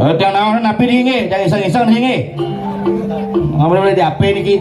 Udah naon napi niki, jangan iseng-iseng niki. Ngomong boleh di HP niki.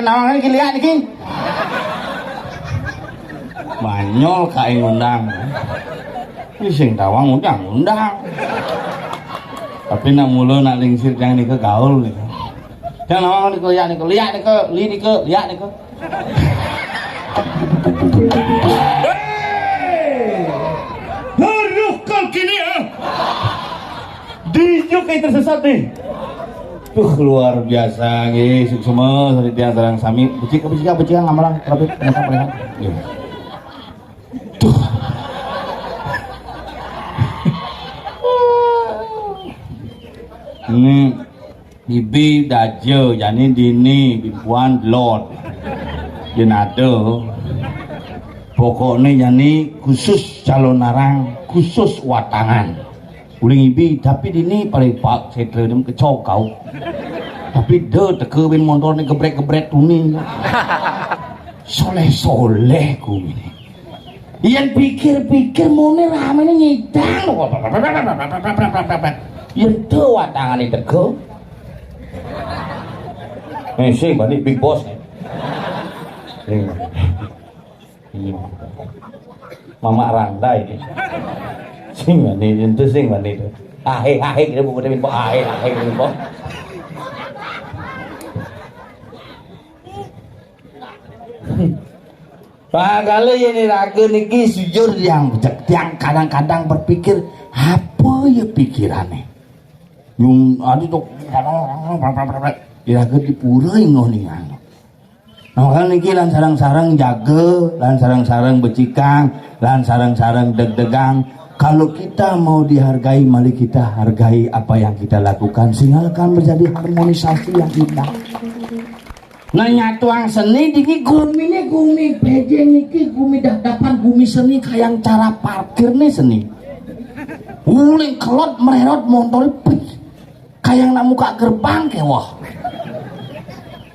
Nawan iki lihat iki. Banyol kae ngundang. Iki sing tawang undang. Tapi nak mulu nak lingsir yang niku gaul niku. Jangan nawan niku lihat niku lihat niku. Aduh kau kini dijuk kayak tersesat nih. Luar biasa nggih suksema saritian sareng sami becik ngamalang rapit ngapa. Tuh. Ini bibi dajo jani dini bibuan lord. Jenado. Pokoknya jani khusus calon narang, khusus watangan. Uling ibi tapi dini paling pak setre dem kecau kau. Tapi de teke bin motor ni gebrek tuni. Soleh ku ini. Iyan pikir mone rame ni nyidang. Iyan de watangan ni teke. Sing balik big boss. Mama Randa ini. Sing mani itu sing mani itu. Ahe kita bukan min po ahe min po. Pak kalau ini ragu niki sujur yang kadang-kadang berpikir apa ya pikirannya. Yung ada tuh ragu dipurui ngoningan. Nah kan niki lan sarang-sarang jaga, lan sarang-sarang becikang, lan sarang-sarang deg-degang. Kalau kita mau dihargai, mari kita hargai apa yang kita lakukan sehingga akan menjadi harmonisasi yang indah. Nah nyatuang seni diki gumi peje niki gumi dadapan gumi seni kayak cara parkir nih seni. Uling kelot mererot motor kayak nak muka gerbang kewah.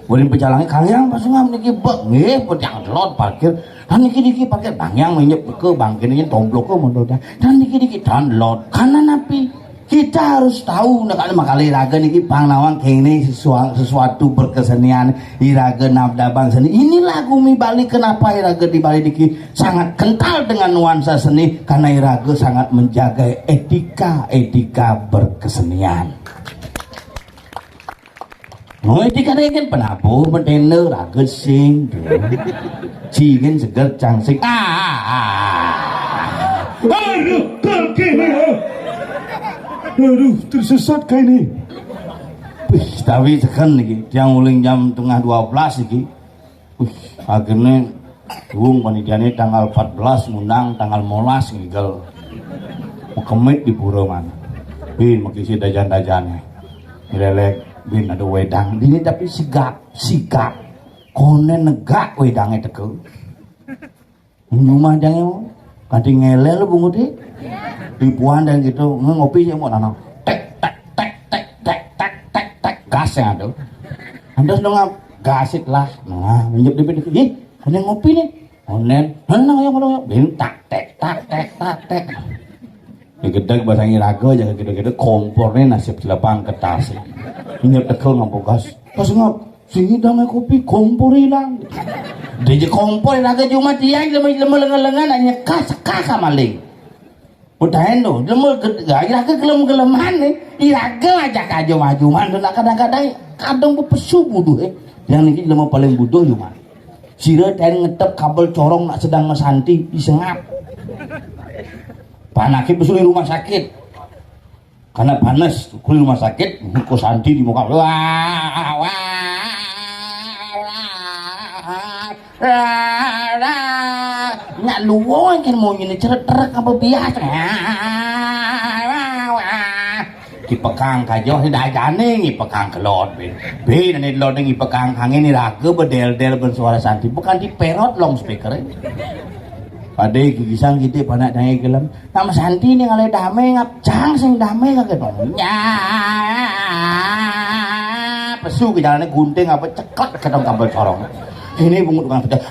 Boleh pejalangnya kalian pas ngam niki bek nggih pedang kelot parkir. Dan niki pakai bangyang menyep ke bangkini tomblok ke motor dan niki download karena napi kita harus tahu nak makali raga niki bang nawang kene sesuatu berkesenian iraga nabda bang seni inilah gumi balik kenapa iraga di balik niki sangat kental dengan nuansa seni karena iraga sangat menjaga etika berkesenian. Oh, itu kan penabuh, mentene, raget sing. Cingin seger cangsing. Aduh, kaki. Aduh, tersesat kayak ini. Tapi tekan lagi, yang uling jam tengah 12 lagi. Akhirnya Bung panitiane tanggal 14 ngundang tanggal 15 ngigel. Kemit di pura mana. Bin makisi dajan-dajannya. Lelek bin ada wedang ini tapi sigap. Konen negak wedangnya teke. Rumah jangan kanti ngele lu bungut deh. Ribuan dan gitu ngopi sih mau nanam. Tek gasnya tuh. Anda dong gasit lah. Nah, minyak di ih, ada ngopi nih. Onen, nenang yang ngomong bin tek. Digedeg bahasa Iraga aja gede-gede kompornya nasib selapang kertas. Minyak tekel ngampuk gas. Pas ngap sini damai kopi kompor hilang. Dia kompor raga cuma dia lemah-lemah hanya kas maling. Udahin tuh, lemah raga kelem-keleman nih. Iraga ajak aja maju mandu kadang-kadang kadang pepesu buduh yang ini lemah paling buduh cuma. Sira dan ngetep kabel corong nak sedang mesanti disengap. Panaki pesul di rumah sakit. Karena panas di rumah sakit, kok santi di muka. Nak luwon kan mau ini cerek apa biasa. Kipekang kajo dajane ngipekang kelot bin ane lod ngipekang angin ni raga bedel-del bersuara santi bukan di perot long speaker. Pada gigisang gitu panak daya gelem nama santi ni ngalai damai ngapcang sing damai kagak dong nya pesu ke jalannya gunting apa ceklek ke dong kabel corong ini bungut tukang pecah.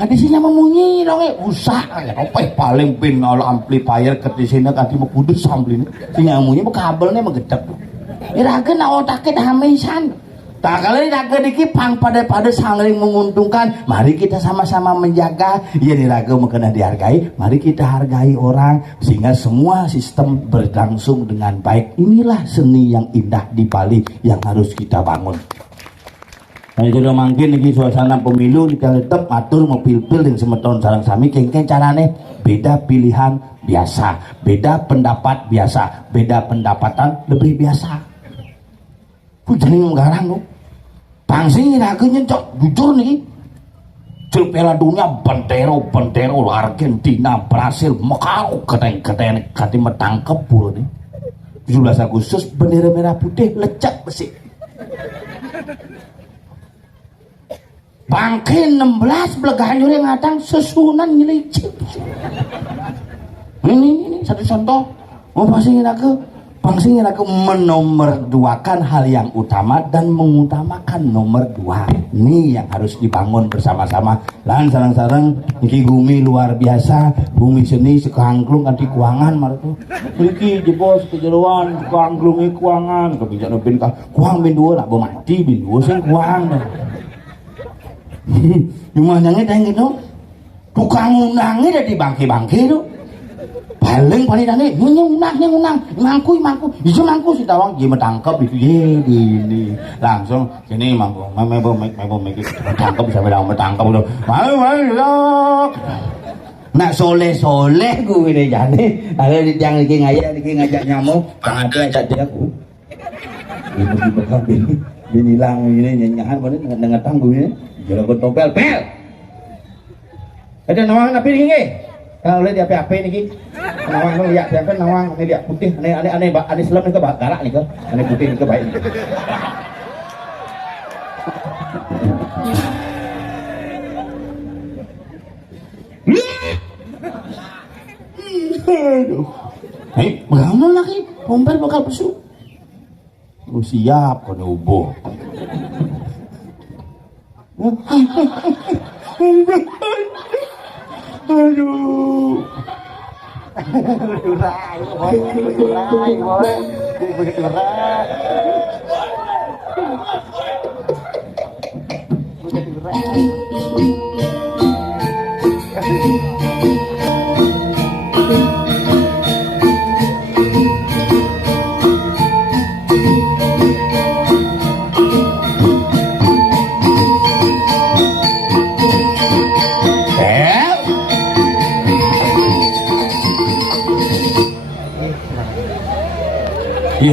Ada sini memunyi dong usah apa paling pin kalau amplifier ketisina kanti mau kudus samplin sini memunyi kabelnya megedep iraga na otaknya damisan tak kali raga dikipang pada saling menguntungkan mari kita sama-sama menjaga ya raga mengkena dihargai mari kita hargai orang sehingga semua sistem berlangsung dengan baik. Inilah seni yang indah di Bali yang harus kita bangun. Nah, sudah mangkin lagi suasana pemilu kita tetap atur mobil pil yang semeton sarang sami kengkeng carane beda pilihan biasa, beda pendapat biasa, beda pendapatan lebih biasa. Kujening garang lu. Pangsing raga nyencok jujur nih. Jul Piala Dunia bendero Argentina, Brasil, Makau keteng kati metangkep pura nih. 17 Agustus bendera merah putih lecak besi. Bangke 16 beleganyur yang ngadang sesunan nyelicik. Ini satu contoh. Mau pangsing raga menomorduakan hal yang utama dan mengutamakan nomor 2. Ini yang harus dibangun bersama-sama. Lan sarang-sarang iki bumi luar biasa, bumi seni sekangklung kanthi kuangan maratu. Mriki jebos kejeroan sekangklungi kuangan, kebijakno ben kuang ben 2 nak mati ben 2 sing kuang. Gimana tanya gitu? Tukang undangnya dari bangke-bangke itu. Paling panitane nyunang mangku iso mangku si tawang dia metangkep itu ini langsung sini mangku metangkep bisa metangkep udah mau nak soleh gue ini jane ada yang ngajak nyamuk tak ada ngajak dia aku ini hilang ini nyanyian pada dengan tangguh ini jalan topel pel ada nawang apa ini kalau lihat apa ini nawang lihat siapa nawang ini lihat putih aneh selam ini ke garak nih ke aneh putih ini ke baik bagaimana lagi pompel bakal pesu siap kena ubo aduh durai boy durai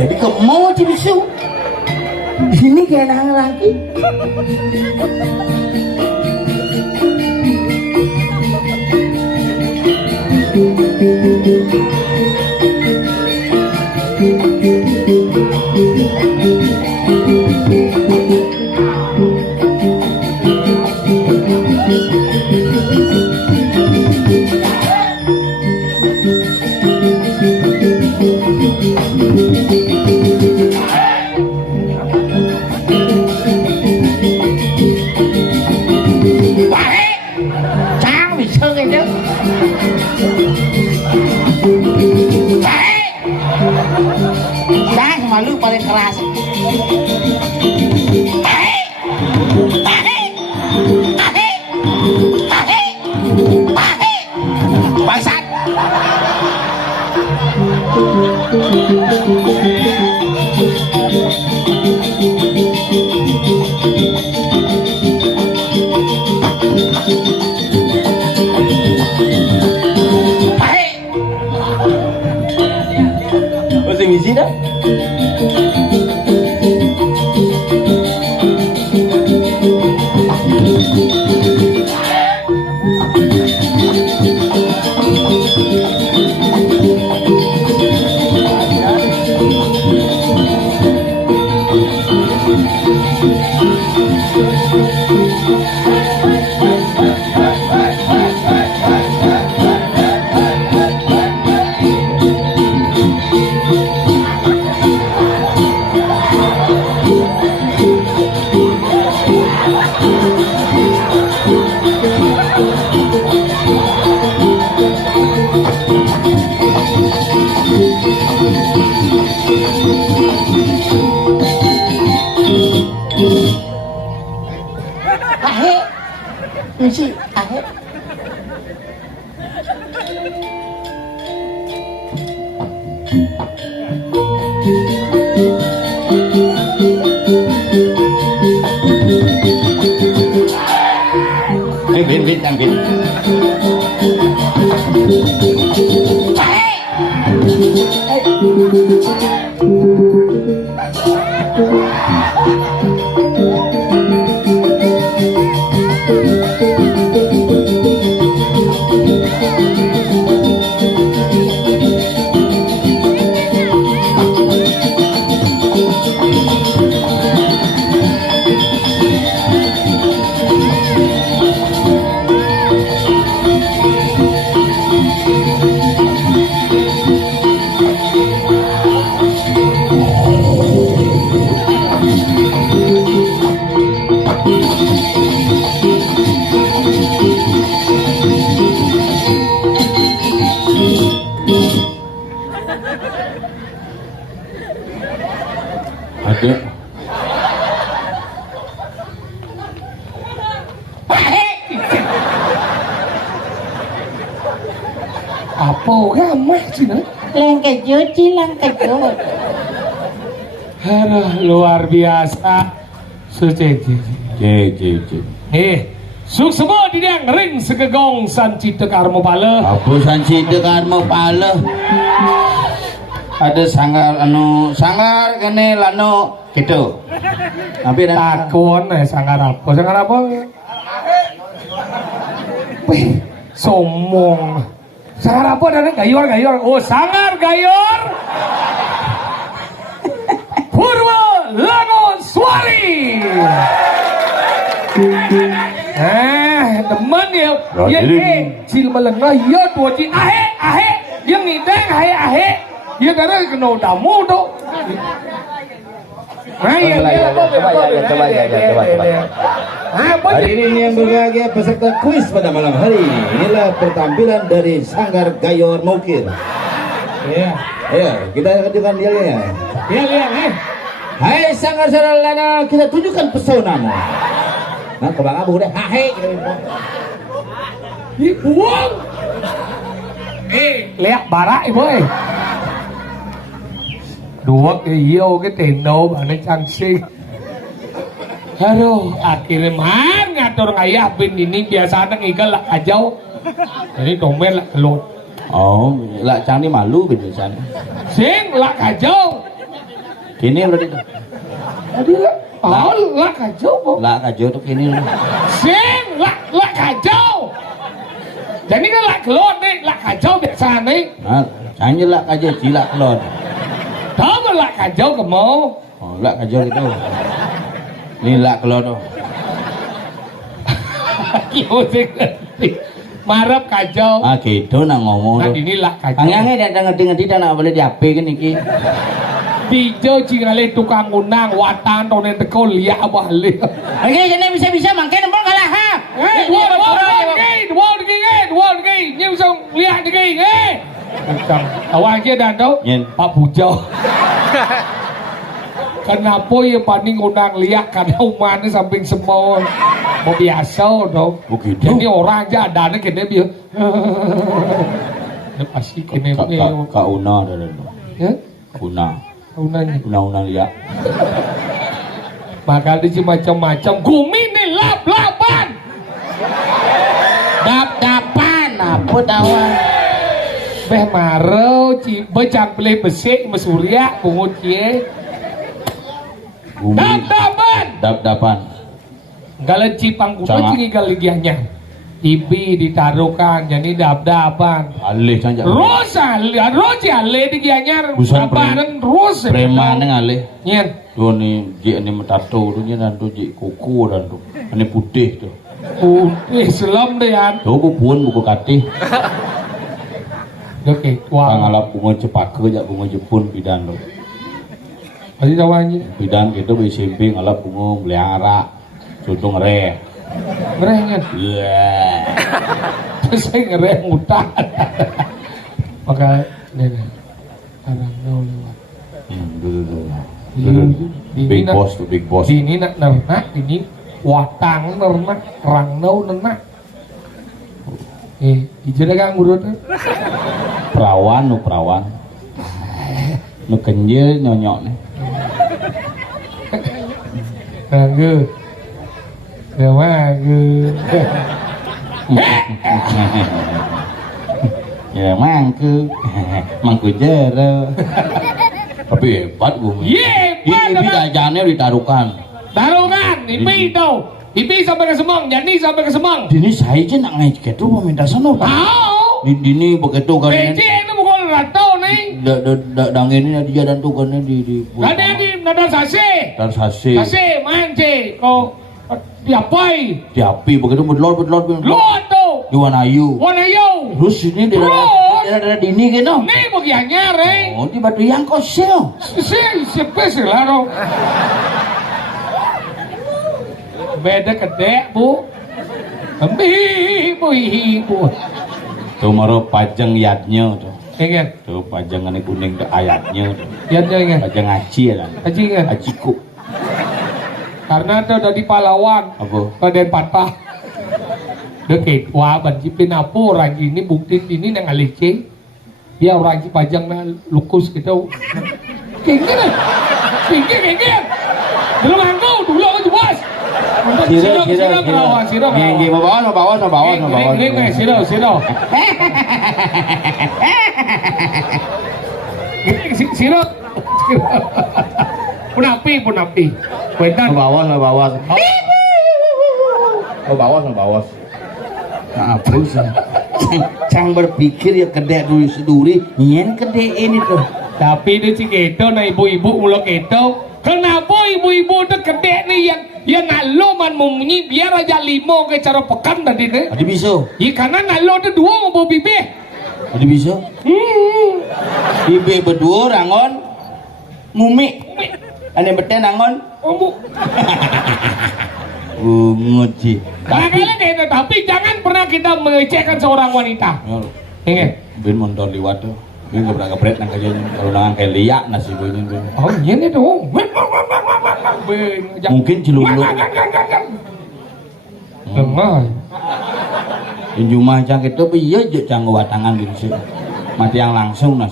di kemau cibisu. Di sini kayak nang lagi. Malu paling keras. Bangsat. Masih biji dah. Ahe, mesti ahe. Bin. Ada. Apa ramah cina? Lengkejut, lengkejut. Aduh, luar biasa. Suci. Suk semua di yang ring segegong sanci tekar mau pala. Apa sanci tekar mau pala? Ada sangar kene lano gitu. Tapi takon sangar apa? Somong. Sangar apa dan gayor? Oh, sangar gayor. Purwa Langon Swari. Teman ya. Cil melengah ya tua cil ahe. Yang ngideng ahe. Ya karena kena damu tuh. Coba. Hari ini yang berbahagia peserta kuis pada malam hari. Inilah pertampilan dari Sanggar Gayor Mukir. Ya, kita tunjukkan dia ya. Hai Sanggar Saralana, kita tunjukkan pesonamu. Nah, kebang abu deh. Hai. Buang. Lihat barak ibu. Dua yêu cái tiền đâu mà nó chăn sih. Aduh, akhirnya ngatur ngayah bin ini biasa ada ngigal lah kajau. Jadi domen lah kelut. Oh, lah cang ni malu bin sana. Sing lah kajau. Kini berarti tuh. Tadi lah. Oh, lah kacau kok. Lah kajo tuh kini. Sing, lah kacau. Jadi kan lah kelon nih, lah kacau biasa nih. Nah, hanya lah kajo cilak kelon. Tahu kan lah kacau kamu? Oh, lah kajo itu. Ini lah kelon tuh. Yo sing marap kacau. Ah gitu nak ngomong Nah tuh. ini lah kacau. Angin dan ngerti-ngerti dan nak boleh di HP kan iki. Dijo cingale tukang unang watan tonen teko liak balik. Oke, jadi bisa-bisa mangke nempel kalah ha. Dua lagi, nhưng xong lihat lagi, awal kia dan tau, Nhìn. Pak Pujo. Kenapa yang paling undang lihat karena umatnya samping semua mau biasa tau. Begitu. Jadi orang aja ada nih kena dia. Ini pasti kena punya. Kak Una ada dulu. Ya, Una. unanya. Una lihat. Maka dia macam-macam. Gumi nih lap-lapan. Dap-dapan apa tawa. Beh marau ci becak beli besik mesurya pungut kie. Bumi. Dap-dapan. Dap-dapan. Galan cipang kuda Sama. cingi galigiannya. Ibi ditaruhkan jadi dap-dapan. Alih saja. Rosa, rosi ale di gianyar. Busan Dapanan ros. Preman yang alih. Nyen. Tuh ni dia ni metato tu ni dan tu je kuku dan tu. Ini putih tu. Selam deh yan. Tu pun buku katih. Oke, Kang wah. alap bunga cepaka je bunga Jepun bidan tu. Masih tawannya. Bidan gitu di SMP ngalap bunga beliara. Contoh ngere. Ngerengnya. Iya. Terus saya ngereng utang. Maka ini kadang nol lewat. Big boss tu big boss. Ini nak nernak, ini watang nernak, rangnau nernak. Hijau dah kang urut. Perawan nu perawan. Nu kenjil nyonyok ni. Kangge. Kangge. Ya mangku jero. Tapi hebat bumi. Hebat, Ini jajannya ditaruhkan. Taruhkan, ipi itu. Ipi sampai ke Semang, Jani sampai ke Semang. Dini saya je nak ngaji gitu meminta sana. Tahu? Dini begitu kan. Beci itu bukan ratau nih. Dang ini dia dan tu kan di. Ada di nada sase. Dan sasi. Sase mance kau diapai? Diapi begitu bedlor. Lu tuh. Iwan Ayu. Warna yo. Terus ini daerah dini gitu. Nih bagiannya, Reng. Oh di batu yang kosel. Siapa sih laro? Beda kedek bu. Ibu. Tuh maro pajang yadnya tuh. Ingat, Tuh pajangan kuning tuh ayatnya tuh. ingat. Pajang aci ya kan. Haji ingat. Aciku. Karena itu dari pahlawan. Apa? Pada patah. Deket, wah banci pinapo orang ini bukti ini nang alece. Ya orang pajang na lukus gitu. Kengin. Dulu mangkau, dulu aja bos. Siro berawan. Gigi bawa. Siro. Punapi. Kuentan. Bawa. Nah, apa sih? Cang berpikir ya kedek dulu seduri, nyen kedek ini tuh. Tapi dia ciketo na ibu-ibu mula keto. Kenapa ibu-ibu tu kedek ni yang ngalo man memunyi biar aja limo ke cara pekan tadi ni. Ada bisa? Ya karena ngalo tu dua mau bibih. Ada bisa? Ibe berdua rangon ngumi. Ane beten rangon. Kamu. Nguci. Kadang-kadang gitu, tapi jangan pernah kita mengecekkan seorang wanita. Ingat. Ben motor liwat tuh. Ben gebrak-gebret nang kayaknya kalau nang kayak liak nasi bunyi ben. Oh iya nih dong. Mungkin cilulu. Lemah. Di rumah cang itu piye je cang watangan di sini. Mati yang langsung nas.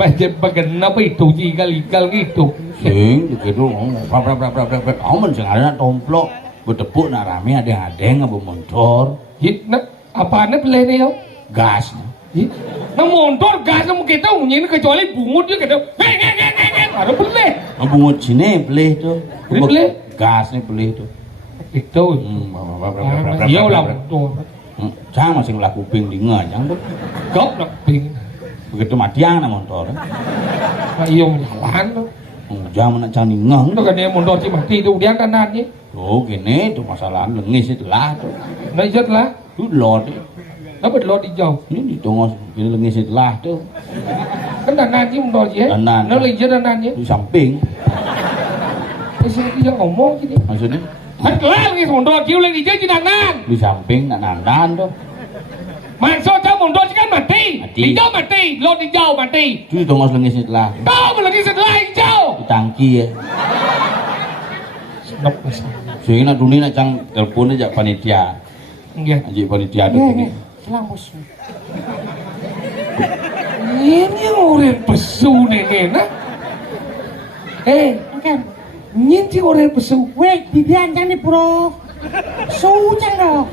Bagian apa itu igal gitu. Sing gitu. Amun sing arena tomplok betepuk nak rame ada ngabo motor. Apaan beli nih yo? Gas. Nah motor gas kamu kita ini kecuali bungut dia gitu. Ada boleh. Bungut sini beli tuh. Beli? Gas nih beli tuh. Itu. Iya lah tuh. Jangan masih ngelaku kuping di ngajang tuh. Gop nak ping. Begitu matiang na motor. Nah, iya jalan tuh. Jangan nak cani ngang. Itu kan dia mundur si mati itu dia kanannya. Oh gini tuh masalah lengis itu lah tuh. Nah iya lah. Itu lot. Dapat lo di jauh. Ini ditunggu ini lengis itu lah tuh. Kan danannya mundur ya. Danan. Nó lagi danannya. Di samping. Terus dia ngomong gini. Maksudnya Hết lagi mundur kêu lên đi chứ danan. di samping nak nandan tuh. Maksud saya mundur kan mati. Mati. Di jauh mati. Lo di jauh mati. Itu ditunggu lengis itu lah. Tahu lagi setelah jauh. Di tangki ya. Senop pasal. Sehingga dunia nak cang telepon aja panitia. Iya. Aja panitia tuh ini. Selamus. Ini orang pesu nenek. Kan. Nhìn orang pesu. Weh, bibian jangan di pura. Su jangan.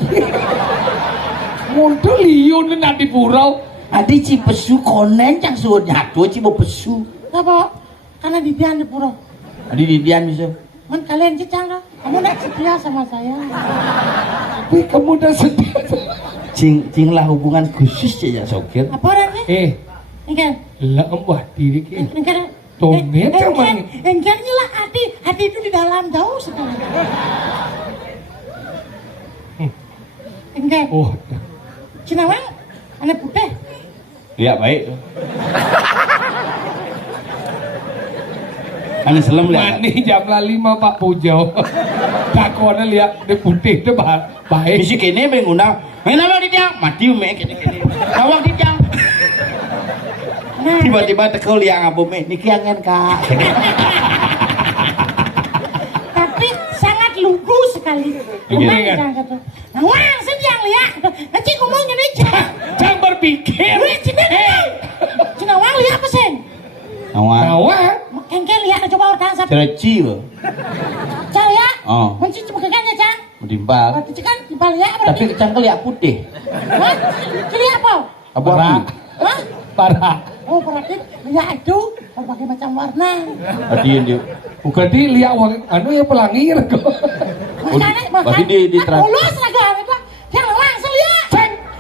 Mundur liun nanti purau. Adi ci pesu konen cang suruh nyatu ci mau pesu. Apa? Karena bibian di pura. Adi di dian bisa. Man kalian cicang dah. Kamu nak setia sama saya. Tapi kamu dah setia. Cing lah hubungan khusus ya sokir. Apa orangnya? Engkan. Lah mbah diri ke. Engkan. Tonet cuman. Engkannya lah hati itu di dalam jauh sekali. Engkan. Oh. Cinawang, anak putih. Lihat baik. Ane selam lihat. Mani jam lah 5 Pak Pujo. Takutnya lihat di putih itu baik. Bisi kene mengundang. Kenapa di tiang? Mati ume kene. Awak di tiang. Tiba-tiba tekau liang apa me? Niki angen kak. Tapi sangat lugu sekali. Gimana? Nah, wah, sedang lihat. Nanti ngomongnya nih, Jangan berpikir. Cinawang lihat apa sen? Awak. Awak. Engkan lihat coba orang sampai. Cereci lo. Cang ya? Oh. Kunci cuma kekannya cang. Mentimbal. Waktu kan timbal ya Tapi berarti. kecang lihat putih. Hah? Cili apa? Apa? Parah. Hah? Parah. Oh berarti lihat itu berbagai macam warna. Tadi dia. Bukan dia lihat uang anu ya pelangi kok. Berarti di Ulus raga itu. Yang langsung lihat.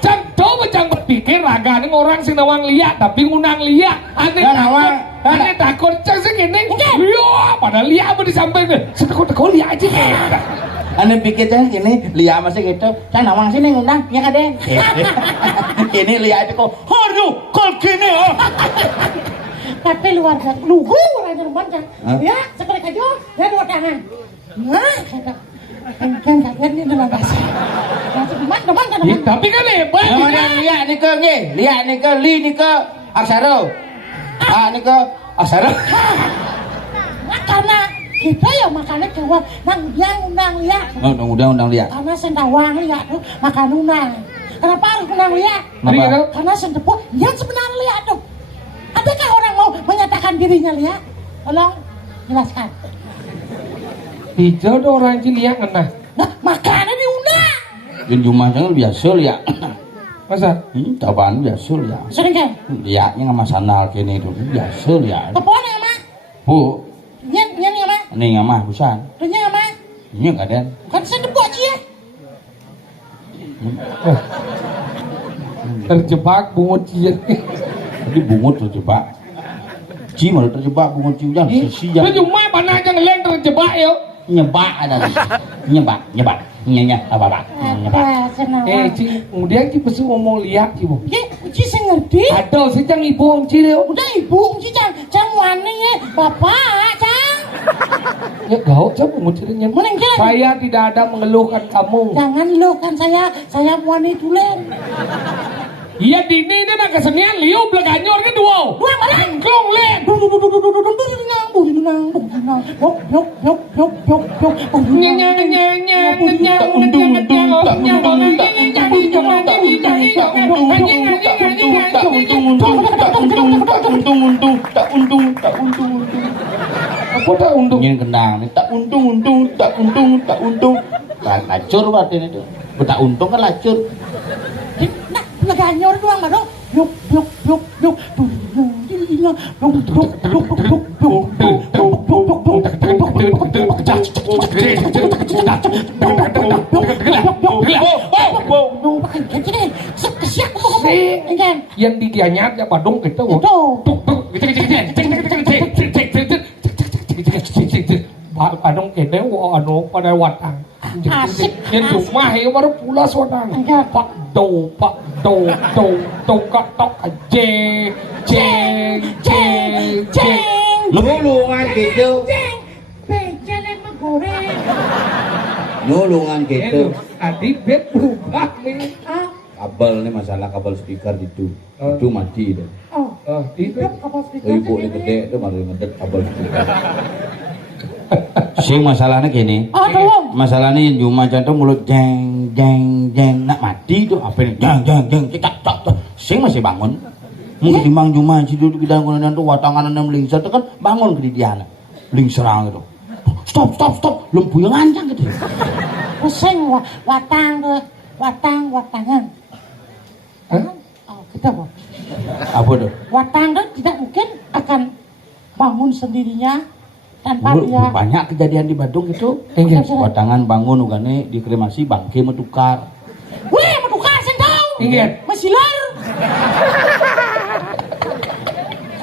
Cang coba cang berpikir raga ini orang sing nawang lihat tapi ngunang lihat. Aneh Kan awak. Aneh takut cang sing ini. Iya, padahal lihat apa di samping. Setekuk-tekuk lihat aja. Ane pikir cang gini, lihat masih gitu. Cang nawang sini ngundang, ya kaden. Kini lihat itu kok. Aduh, kok gini ya? Tapi luar biasa. Lugu orang Jerman kan. Ya, seperti kajo. Ya dua tangan. Nah, kata. Engkan kalian ini dalam bahasa. Teman kan. Tapi kan hebat. Kemudian lihat nih ke nge, lihat nih ke li nih ke aksara. Ah nih ke aksara. Nah, karena kita ya makannya jawab nang lihat. Oh, undang lihat. Karena sendawang lihat tuh makan unang. Kenapa harus unang lihat? Kenapa? Karena sendepuk yang sebenarnya lihat tuh. Adakah orang mau menyatakan dirinya lihat? Tolong jelaskan. Hijau do orang cilik ngena. Nah, makannya diundang. Yang cuma jangan biasa lihat. Masa? Taban biasa lihat. Sering kan? Lihatnya nggak masalah kini itu biasa lihat. Tepon ya mah? Bu, Nyen ya mah? ini nggak mah busan. Dunya ya mah? Ini nggak ada. Kan sendepuk aja ya. Terjebak bungut cilik. Jadi bungut terjebak. Ci malah terjebak bungut ci jangan sisi Lu jangan cuma mana aja ngeleng terjebak yo. nyebak ada. Nyebak. Nyanya apa? Apa senang? Ci, kemudian ci pesu ngomong lihat ci bu. Ye, uji saya ngerti. Ada sih cang ibu om ci yo. Udah ibu, uji cang wani ya. Bapak, cang. Ya gau cang bungut ciliknya. Meninggal. Saya tidak ada mengeluhkan kamu. Jangan lo kan saya wani tulen. Iya dini ini nak kesenian liu belaganyor kan dua. Dua mana? Klong len. Apa tak untung? Ingin kendang nih tak untung. Lacur berarti itu. Tak untung kan lacur. Nah, leganyor doang mah dong. Yuk. Yang digianyat ya Badung gitu. Badung kene anu pada watang. Asik. Yang rumah ya baru pulas watang. Pak do tok jeng jeng jeng jeng. Nulungan gitu. Becel emang goreng. Nulungan gitu. Tadi bed berubah nih. Ah, Kabel nih masalah kabel speaker itu. Itu mati deh. oh, Itu hidup kapal speaker. Ibu ini gede itu baru ngedek kabel speaker. Sing masalahnya gini. Oh, tolong. Masalahnya cuma jantung mulut jeng jeng jeng nak mati itu apa ini jeng jeng jeng cek cek sing masih bangun mungkin timbang cuma si duduk di dalam konan tuh watangan yang melingser itu kan bangun ke dia lingserang gitu stop lembu yang ancang gitu Pusing watangan. Oh, kita apa? apa tuh Watang kan tidak mungkin akan bangun sendirinya tanpa dia. banyak kejadian di Bandung itu watangan bangun ugane dikremasi bangke metukar Weh, medukar sing tau. Ingat. Mesilar.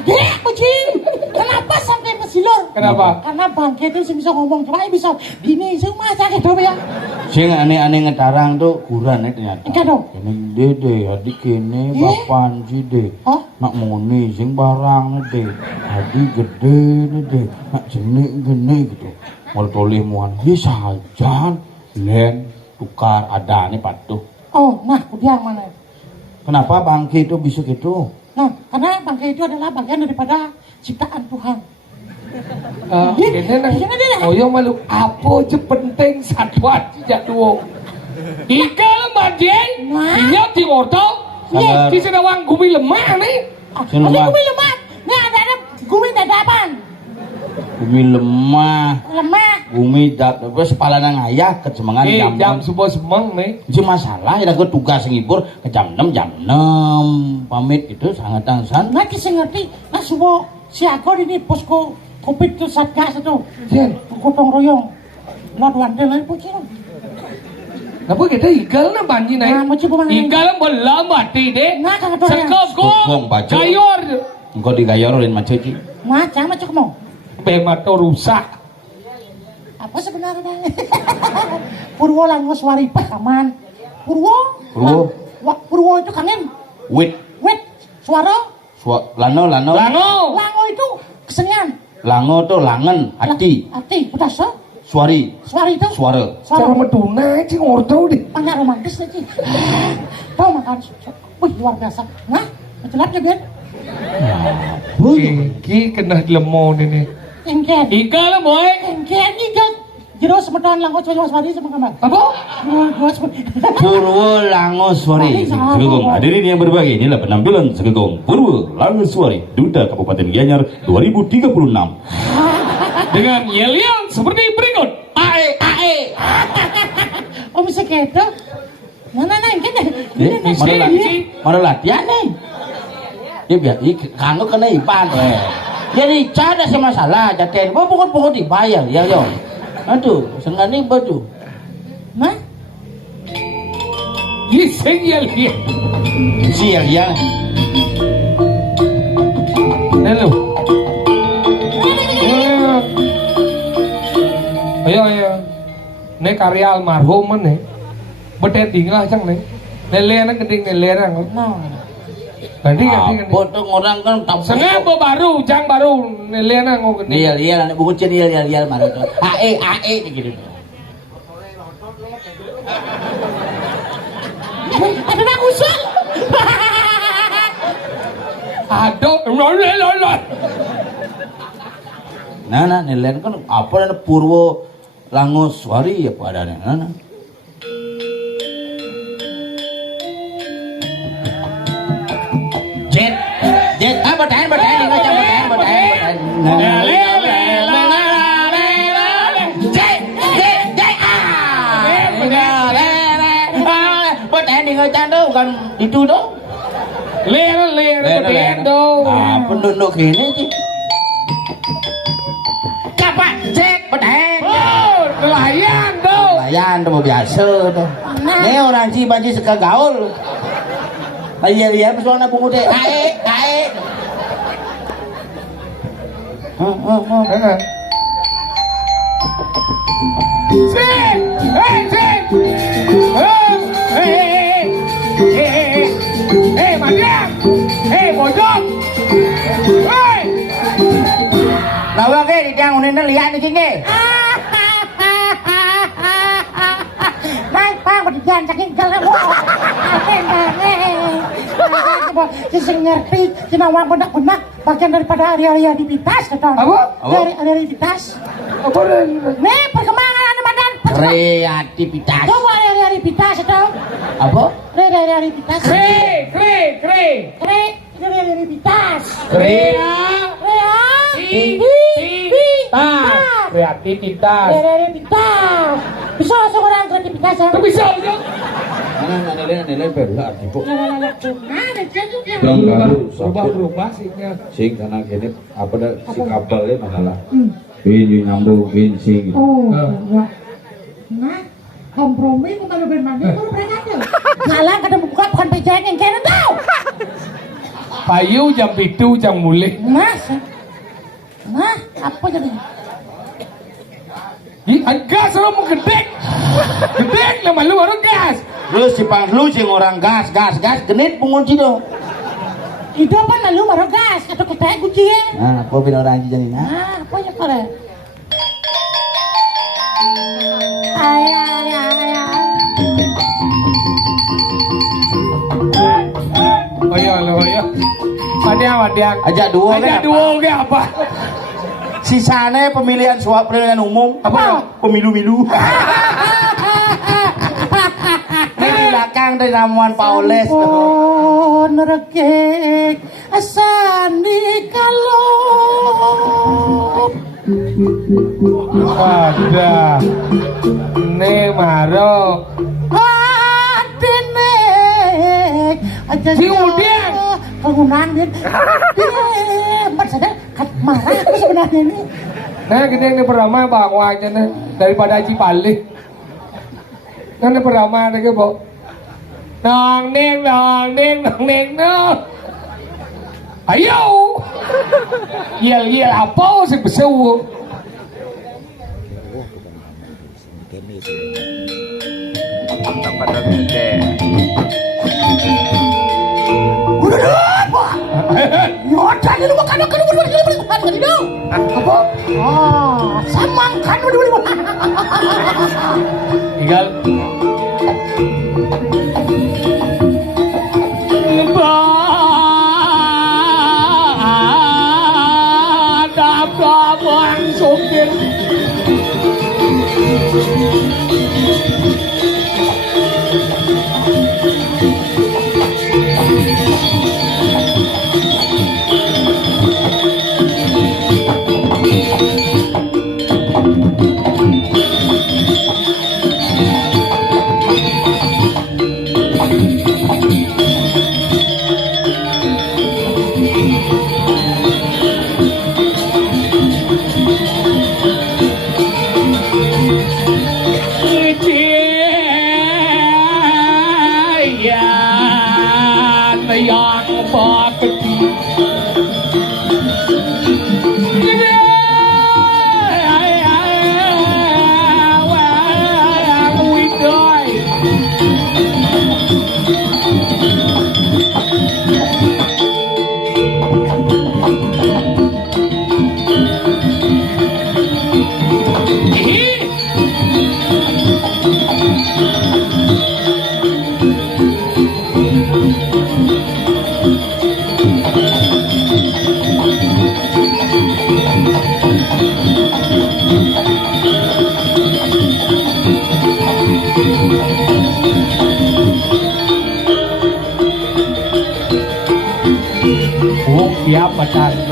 Dek, kucing. Kenapa sampai mesilar? Kenapa? Karena bangke itu sing bisa ngomong, cuma bisa gini sing masak gitu ya. sing aneh-aneh ngetarang tuh kuran ternyata Enggak dong. kene dede adik kene bapan si de Hah? nak moni sing barang de adik gede de nak jenik gene gitu mau toleh muan bisa saja len tukar ada nih patuh Oh, nah, kudiang mana? kenapa bangke itu bisa gitu Nah, karena bangke itu adalah bagian daripada ciptaan Tuhan. Kene nang oyong malu apa je penting satwa jatuh. Ikal madien, iya di orto, Sabar. di senawang gumi lemah nih. Ini gumi lemah. Ini ada gumi dadapan. bumi lemah Lemah. bumi terus kepala nang ayah kesemangan Jam sebuah semang nih. itu masalah ya gue tugas ngibur ke jam 6 pamit itu sangat tangsan Nah, kisah ngerti. Nah, semua siaga ini posko Covid itu satgas itu. Jen, Gotong royong. Lord Wandel lagi pucing. apa kita igal na banji nih? Nah, macam mana? Igal bola mati deh. Nah, kagak tahu ya. Sekong, baju. Kayor, engkau digayororin macam Nah, jangan macam kamu. bemato rusak. Apa sebenarnya? Purwo langos waripat aman. Purwo. Purwo itu kangen. wit Wet. Suara. lano Lango, Lango itu kesenian. lango tuh langen hati Hati. Putas. suari Suara itu. cara Suara. meduna cing orto deh. Banyak romantis lagi. Tahu makan. Wih, luar biasa. Nah, jelasnya biar. Ki kena lemon ini. Engken. Igal boy. Engken ikan. Jero semeton langgo coba suari sama kamar. Apa? Purwo Langoswari Segegong hadirin yang berbahagia inilah penampilan Segegong Purwo Langoswari Duta Kabupaten Gianyar 2036 Dengan yel-yel seperti berikut. Ae, ae. Oh, bisa gitu. Nah, engken. mana latihan nih ya biar kanggo kena ipan jadi cara sih masalah jaten pokok dibayar ya yo aduh senggani baju Nah, Gising yel-yel. sial ya Lalu. Ayo. Ini karya almarhum nih. Betet tinggal cang nih. Lelean gending lelean. nah. Ganti. foto orang kan tak Sengaja baru, jang baru lelean ngomong gending. iya anak buku cen iya marah tuh ae gitu Ada nak usul. Aduh, lolololol. nah nelayan kan apa ada Purwo Langoswari ya pada nah jet bertahan tinggal jam bertahan bertahan tinggal jam tuh kan itu tuh Lelean betet dong. penduduk ini sih nelayan dong. Layan tuh biasa tuh. Nah. Nih orang Cibanci suka gaul. Iya pesuang nabung teh. Kae. Sing, sing. Madang. Bojong. Nah, oke, di yang unin lihat di sini. Naik pang berjalan saking gelap. Sing ngerti, sinawang benak-benak bagian daripada area-realitas kata. Apa? Area-realitas. Apa Nih perkembangan anak badan. Kreativitas. Coba area-realitas kata. Apa? Area-realitas. Area-realitas. Kreativitas. Kreativitas. Bisa seorang kreativitas ya? Bisa aja. Mana nilai berulah artiku. Ada Berubah sihnya. Sing karena gini apa dah si kapalnya masalah win nyambung win sing Oh, nah, kompromi kemana bermandi kalau mereka tuh. Salah kada buka bukan pejalan yang kena tahu. Payu jam itu jam mulai. Nah, apa jadi? Gas lo mau gedek lama lu baru gas. Lu si Panglu sing orang gas genit pengunci dong. Itu apa lalu baru gas atau kita kunci ya? Nah, apa pin orang jadi nah. Nah, apa ya kalau? Ayah. Ayo. Madiang. Ajak dua kan. Apa? Sisanya pemilihan umum Apa? Pemilu. Ini di belakang dari ramuan Paules. Oh, nerekek asani kalau Ada. Nih maro. adenek aja Si Udin. penggunaan din empat saja kat marah aku sebenarnya ini Nah gini ini pertama bang aja nih daripada Haji Pali. Kan ini pertama nih ke bo. Nong ning. Ayo. Yel apa sih besewu. Nyodan ini bukan apa? Samangkan dulu. Tinggal. Bang sopir. Siapa tadi?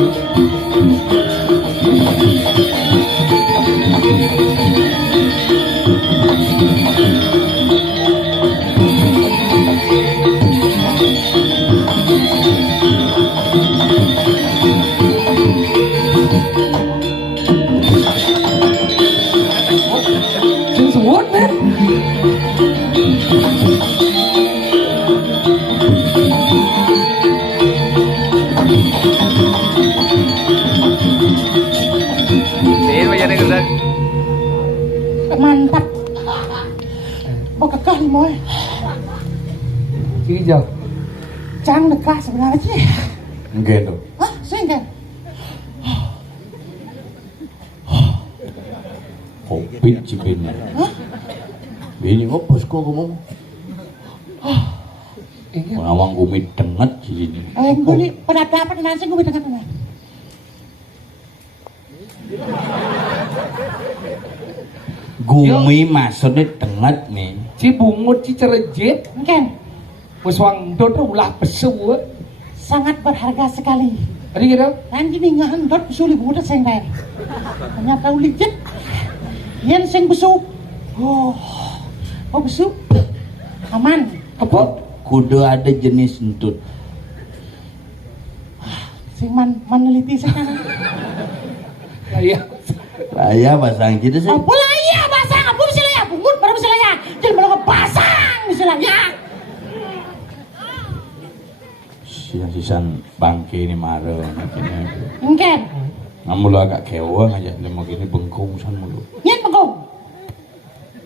suwun nih. Mantap. Mau kekeh moy. Chị giờ Jangan dekat sebenarnya. Enggak tuh. Hah, sehingga Kopi cipinnya. Hah? Bini ngopos kok ngomong. ini Awang gumit denget sini. gue ini pada apa di nasi gue dengan apa? Gumi maksudnya denget nih. chị bungut chị cerejit Mungkin wis wangdon ulah besu. sangat berharga sekali. Ada gitu? Nanti nih ngahandot besuli budak sehingga hanya tahu licit. Yen sing besuk. Oh besuk aman. Apa? Kudu ada jenis entut. Sing meneliti sekarang. Iya. Saya pasang gitu sih. Apa lah iya basang, apa bisa lah ya, bungut baru bisa lah ya, jadi malah basang bisa lah ya. Sisan bangke ini marah. Mungkin, Ngamu agak kewa ngajak dia mau gini bengkung san mulu. nyen bengkong.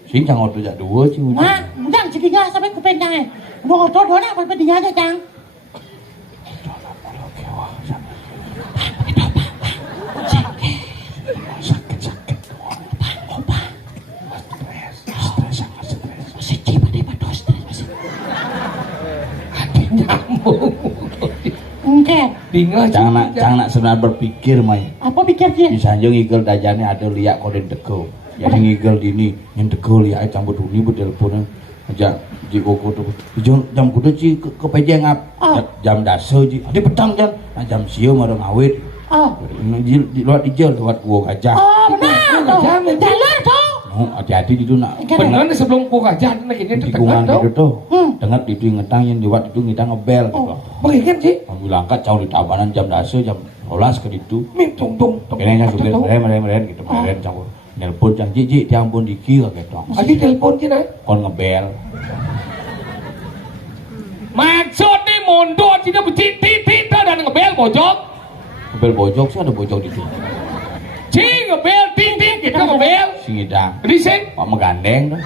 Sing jangan waktu jak dua sih. Nah, undang cekinya sampai kupengnya. Udah ngotot dona apa dia aja cang. Sakit. Opa. Stres sangat stres. Masih cipa deh pada stres masih. Nyambung. Mungkin, Tinggal Jangan nak sebenarnya berpikir main. apa pikir dia? Di sanjung ngigel dajane ada liak koden deko. Jadi ngigel dini yang deko liak campur duni bertelepon aja di koko tuh. Jam kudu ci kepeje ngap. Jam daso ji. Di petang jam. Nah, jam sio marang awit. Oh, Di luar dijel lewat gua gajah. oh benar tuh. Jalur tuh. Oh, hati-hati di tu nak. beneran nih sebelum ku gajah nak ini Tikungan terdengar itu tuh. tuh. Dengar di tu ngetang yang lewat itu ngitang ngebel gitu. Bagaimana sih? Ambil angkat jauh di tabanan jam daso jam 12 ke itu. Tung. Kene kan supir meren gitu meren campur. Nelpon jang jiji diampun diki kayak gitu. Adi telepon sih nih. Kon ngebel. Maksud nih mundur tidak bercinti dan ngebel bojok. Ngebel bojok sih ada bojok di situ. Cing ngebel ting kita ngebel. Sing idang. Rising. Pak megandeng tuh.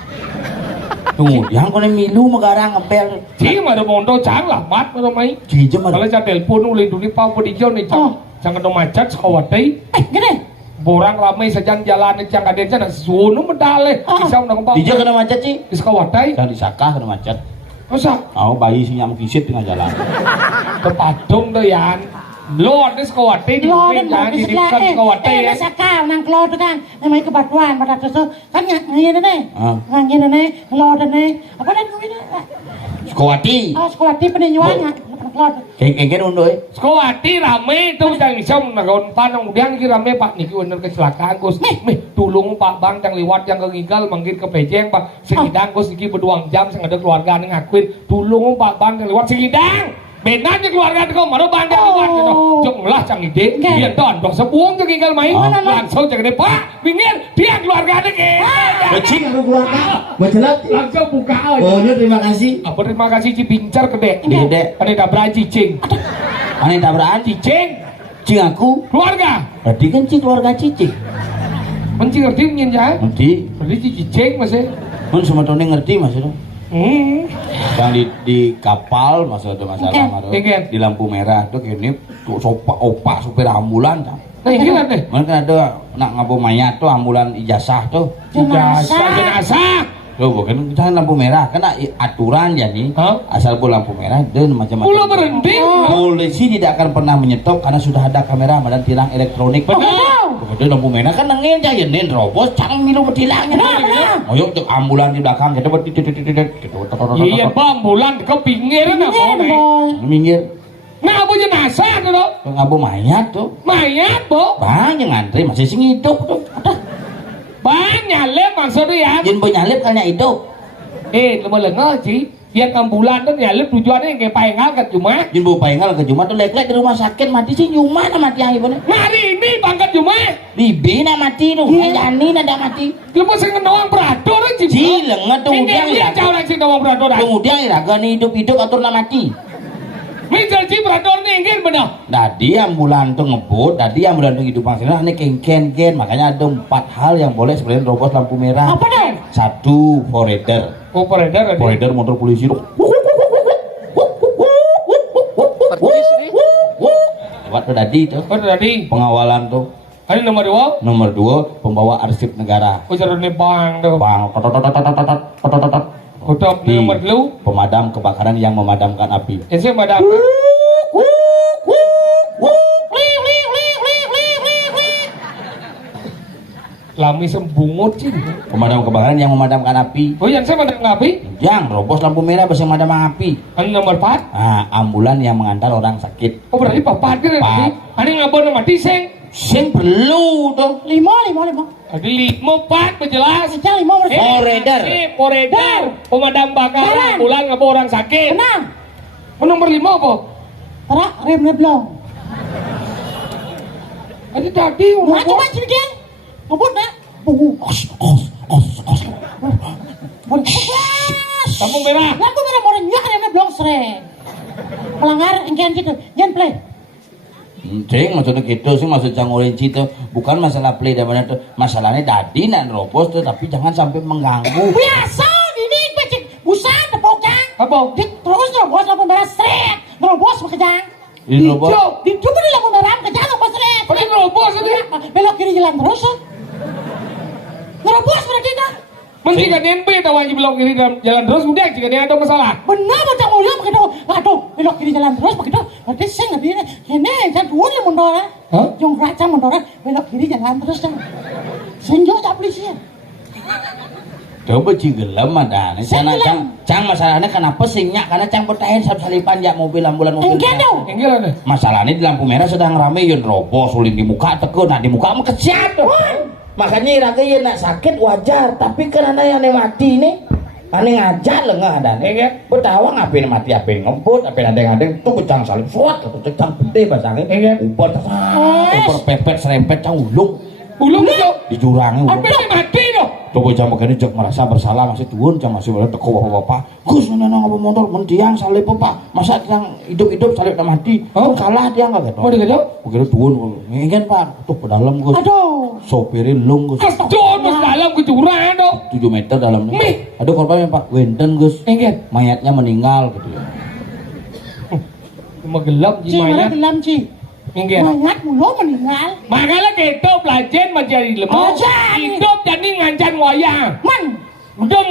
Tunggu, yang kono milu megarang ngebel. Cing ada mundur cang lah mat ada mai. Cijem Kalau ada. saya telepon ulin dulu pau pedijau nih cang. Jangan ada macet sekawati. Gini. Borang ramai sejan jalan cang ada cang sunu medale. Bisa undang pau. Dijak kena macet sih. Sekawati. Kan disakah kena macet. Masa? Mau bayi sing nyam kisit tengah jalan. Kepatung tuh yan. Lord ni sekawati di Lo kuping dan jangan didipkan sekawati ya. nasa kau nang klo tu kan, namanya kebatuan pada tu kan ngangin ni, Ah. ngangin ni, klo ni, apa dan ngangin ni? Sukawati. Oh, sekolah tipe ni nyuan klo. Kengken undoy. Sekawati rame tuh jangan isam nagon panang udian ki rame pak niki bener kecelakaan Gus. Mih tulung pak bang yang lewat yang kegigal manggil ke pejeng pak segidang Gus niki berduang jam sing ada keluarga ning ngakuin tulung pak bang yang lewat segidang. Benanya keluarga itu mana bang yang lewat gitu. Jumlah cang ide. Biar don dong sebuang kegigal main langsung jangan deh pak. Bingir dia keluarga ini ke. Becing aku keluarga. Mencelat. Langsung buka aja. Oh, ya terima kasih. Apa terima kasih Cipincar gede. Gede. Ada dabra cicing. Ane tabrakan Cicing cing aku. keluarga. Berarti kan cing keluarga cicing. Mencing ngerti nyin ya? Nanti, Berarti cicing masih. mun semetone ngerti maksudnya. Yang di kapal masih ada masalah maru. Ingat. Di lampu merah tuh kini tuh opak supir ambulan kan. Nah ini lah deh. Mereka ada nak ngabu mayat tuh ambulan ijazah tuh. Jenazah. Loh bukan kita lampu merah kena aturan jadi asal pun lampu merah dan macam-macam. Mula berhenti. Polisi tidak akan pernah menyetop karena sudah ada kamera dan tilang elektronik. Benar. Begitu lampu merah kan nengin aja nen robos jangan milu betilangnya. Ayo cek ambulan di belakang kita bertitit gitu. Iya bang bulan ke pinggir nah kau Minggir. Nah apa jenazah tuh dok? Ngabu mayat tuh. Mayat bo. Bang yang ngantri masih sing hidup tuh. Bang nyalep maksudnya ya. Jin penyalip kan hidup. Lama lengar sih. Yang ambulan tuh nyalep tujuannya kayak payengal kan cuma. Jin bawa payengal ke Jumat tuh lek-lek di rumah sakit mati sih Jumat mati yang ibu. Hari ini bangkat cuma. Bibi nak mati tuh. Jani nak mati. Lepas saya ngenoang berador lengan tuh Ini udiang dia jauh lagi sama Brador. Kemudian iraga ni hidup-hidup atur na mati. Misal si Brador ni ingin benar. Tadi ambulan tuh ngebut, tadi ambulan tuh hidup pangsilan ini ken. Makanya ada 4 hal yang boleh sebenarnya robos lampu merah. Apa dong? 1 foreder. Operator ada. Foreder motor polisi tuh. Lewat tuh tadi tuh. Oh tadi. Pengawalan tuh. Ada nomor 2. Nomor 2 pembawa arsip negara. Ujar ni bang tu. Bang, tot. Utop ni nomor 2. Pemadam kebakaran yang memadamkan api. Ese madam. Lami sembungut sih. Pemadam kebakaran yang memadamkan api. Oh yang saya madam ngapi? Yang robos lampu merah bersama memadam api. Ada nomor 4. Nah, ambulan yang mengantar orang sakit. Oh berarti papat kan tadi. Ada ngabon nama tiseng. Sing perlu tuh. 5. Ada 5 4 berjelas. Aja 5 bersih. Foreder. Poredar. Pemadam kebakaran. Ambulan ngabon orang sakit. Tenang. Oh, nomor 5 apa? Tarak rem neblong. Ada tadi. Maju maju dia. Ngebut nak. Lampu merah. Lampu merah mau nyak rem neblong sering. Pelanggar engkian gitu. Jangan play. Cing maksudnya gitu sih maksud Cang Orange itu bukan masalah play dan mana tuh masalahnya tadi nan robos tuh tapi jangan sampai mengganggu. Biasa ini becek busan tepuk jang. Apa? Terus robos lampu merah seret. Robos bekejang. Ini robos. Di coba di lampu merah bekejang robos seret. Ada robos ini. Belok kiri jalan terus. Ngerobos berarti kan? Mesti kan NP tahu aja belok kiri dalam jalan terus udah jika dia ada masalah. Benar macam mulia begitu. Aduh, belok kiri jalan terus begitu. Berarti saya nggak bisa. Ini kan dua ni mundur. Hah? Yang raja mundur. Belok kiri jalan terus dah. Senjol tak polisi. Coba cigelam ada nih. Cang masalahnya kenapa singnya karena Cang bertahan salipan ya mobil ambulan mobil. Engkau tu. Enggak ada. Masalahnya di lampu merah sedang rame yun robos ulin di muka tekun nah di muka mah keciat tuh. Makanya iraga ya nak sakit wajar tapi karena yang mati nih aneh ngajak lengah ada nih kan bertawa ngapain mati apa yang ngebut apa yang ada tuh kecang salib suat atau kecang gede basahnya uber pepet serempet cang ulung itu. di jurangnya Apa yang mati tuh? coba jam begini jok merasa bersalah masih turun jam masih boleh teko bapak Gus nana ngapa motor mendiang salib bapak masa yang hidup salib tak mati Oh. kalah dia nggak gitu Oh dia kata? begitu turun ingin pak tuh ke dalam Gus Aduh. sopirnya lung Gus Aduh mas dalam ke jurang tuh. 7 meter dalamnya Mih. ada korbannya Pak Wenten Gus Enggak. mayatnya meninggal gitu ya Cuma gelap Ci mana gimana? gelam ci. Enggak. Mayat mulu meninggal. Makanya kita belajar menjadi lemah. Ajar. Hidup jadi ngancan wayang. Man. Udah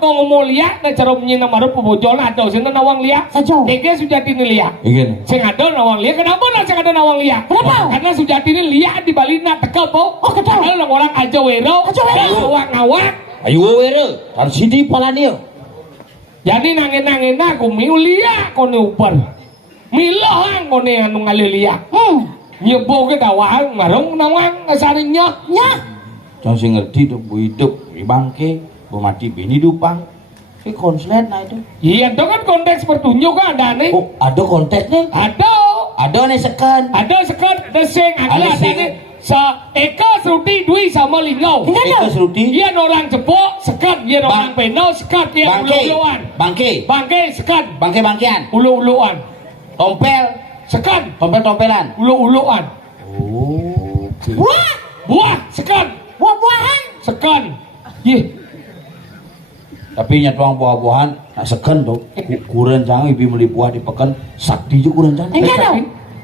ngomong lihat na cara menyina maru pebojol atau sing nawang lihat. Sajo. Ege Sujati ini lihat. ingin Sing ada nawang lihat. Kenapa lah sing ada nawang lihat? Kenapa? Karena Sujati ini lihat di Bali nak teka po. Oh, ketau. Karena orang aja wero. Aja wero. Ngawak. ayo were kan sidi palanio Jadi nangin aku miu lihat kone uper. Milah kone anu ngalilia. Nyebo ke dawang ngarung nawang ngasarinya. Ya. jangan sih ngerti tuh bu hidup di bangke bu mati bini dupang si konslet nah itu Iya, itu kan konteks pertunjuk kan ada nih. oh ada kontesnya Ada nih sekan sekat, ada sing, Ada ada sing. nih. Sa Eka Sruti Dwi sama Linggau. Eka Sruti Iya orang jepok sekat, iya orang peno sekat, iya ulu-uluan. bangke Bangke sekat, bangkean ulu-uluan. tompel Sekat, tompelan ulu-uluan. oh Buah. Buah sekat, Buah-buahan. sekat. Iya. tapi nyatuang buah-buahan nak sekan tuh kurang jangan ibu beli buah di pekan sakti juga kurang jangan Enggak tahu.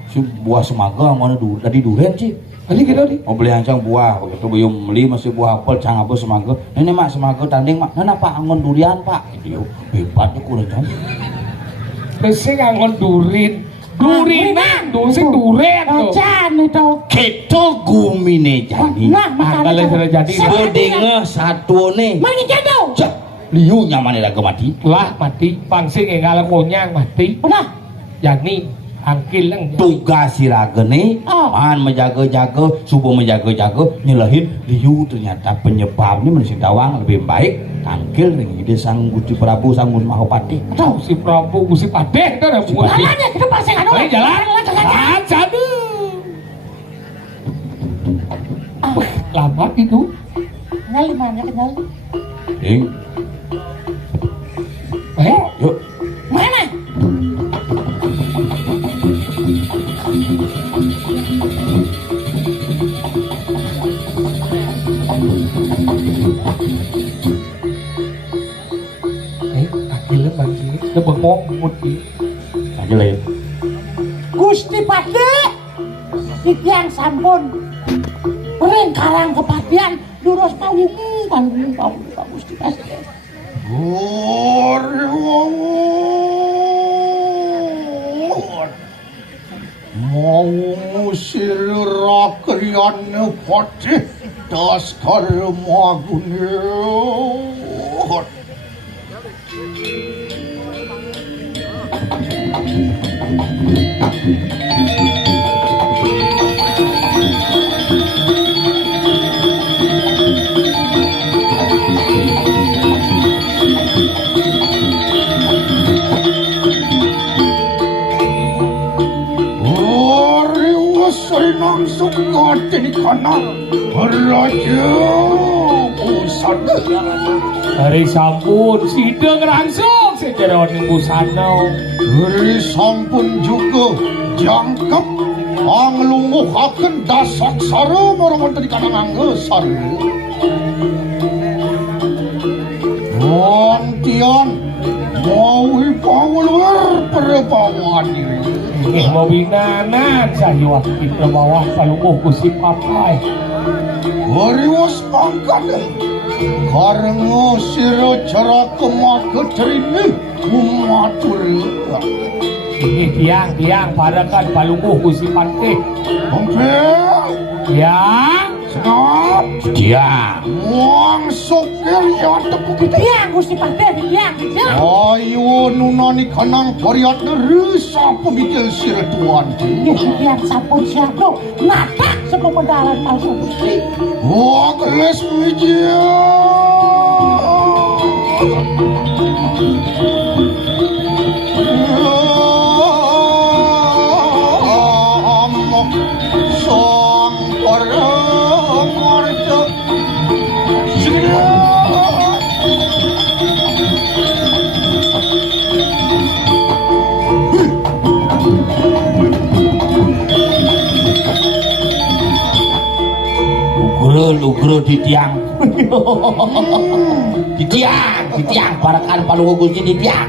si buah semaga mana tadi durian sih Ini kita di. mau beli ancang buah begitu belum beli masih buah apel cang apa semaga ini mak semaga tanding mak nana pak angon durian pak gitu hebat tuh kurang jangan Besi ngangon durin. Durinan, sing duren tuh. Ocan itu. keto gumine jadi Nah, Kalau sudah jadi. bodenge satu nih Mangin jatuh. cak liu nyaman lagu mati Lah mati, pangsing yang ngalah konyang mati. Pernah. Yani angkil lang. tugas siraga nih Oh. man menjaga-jaga subuh menjaga-jaga nyelahin liu ternyata penyebabnya manusia dawang lebih baik tangkil ring ide sang Gusti Prabu sang Mahapati Tahu si Prabu si Padeh itu ada buat. Jalannya kita pasang anu. Ayo jalan. Jalan. Satu. Lama itu. Kenal mana kenal. ding bengong putih. Aja lain. Gusti Pati titiang sampun ring karang kepatian lurus pawung Pak Gusti Pati. mau ngusir rakyatnya patih daskar magunir. Senang suka di kanan Raja Busana. Hari sampun sidang langsung secara busana. Hari sampun juga jangkep anglunguhaken dasak sara marang di kanan angge sara. Wantian mau power perbawan diri. Mau binanan saya waktu ke bawah palungguh Gusti Papai. Hariwas pangkat karena sira cara kemak terima umatur. Ini tiang padakan palungguh Gusti Papai. Ompel Tiang senap Dia. wang sokir ya tepuk kita. Titiang Gusti Pati titiang. Ayo nunani kanang pariat risa pemitil sira tuan. Titiang sampun siapa natak sepemedalan palsu Gusti. Wah geles meja. Sang paramarta segera. Ugro di tiang. Di tiang parakan palungguh Gusti di tiang.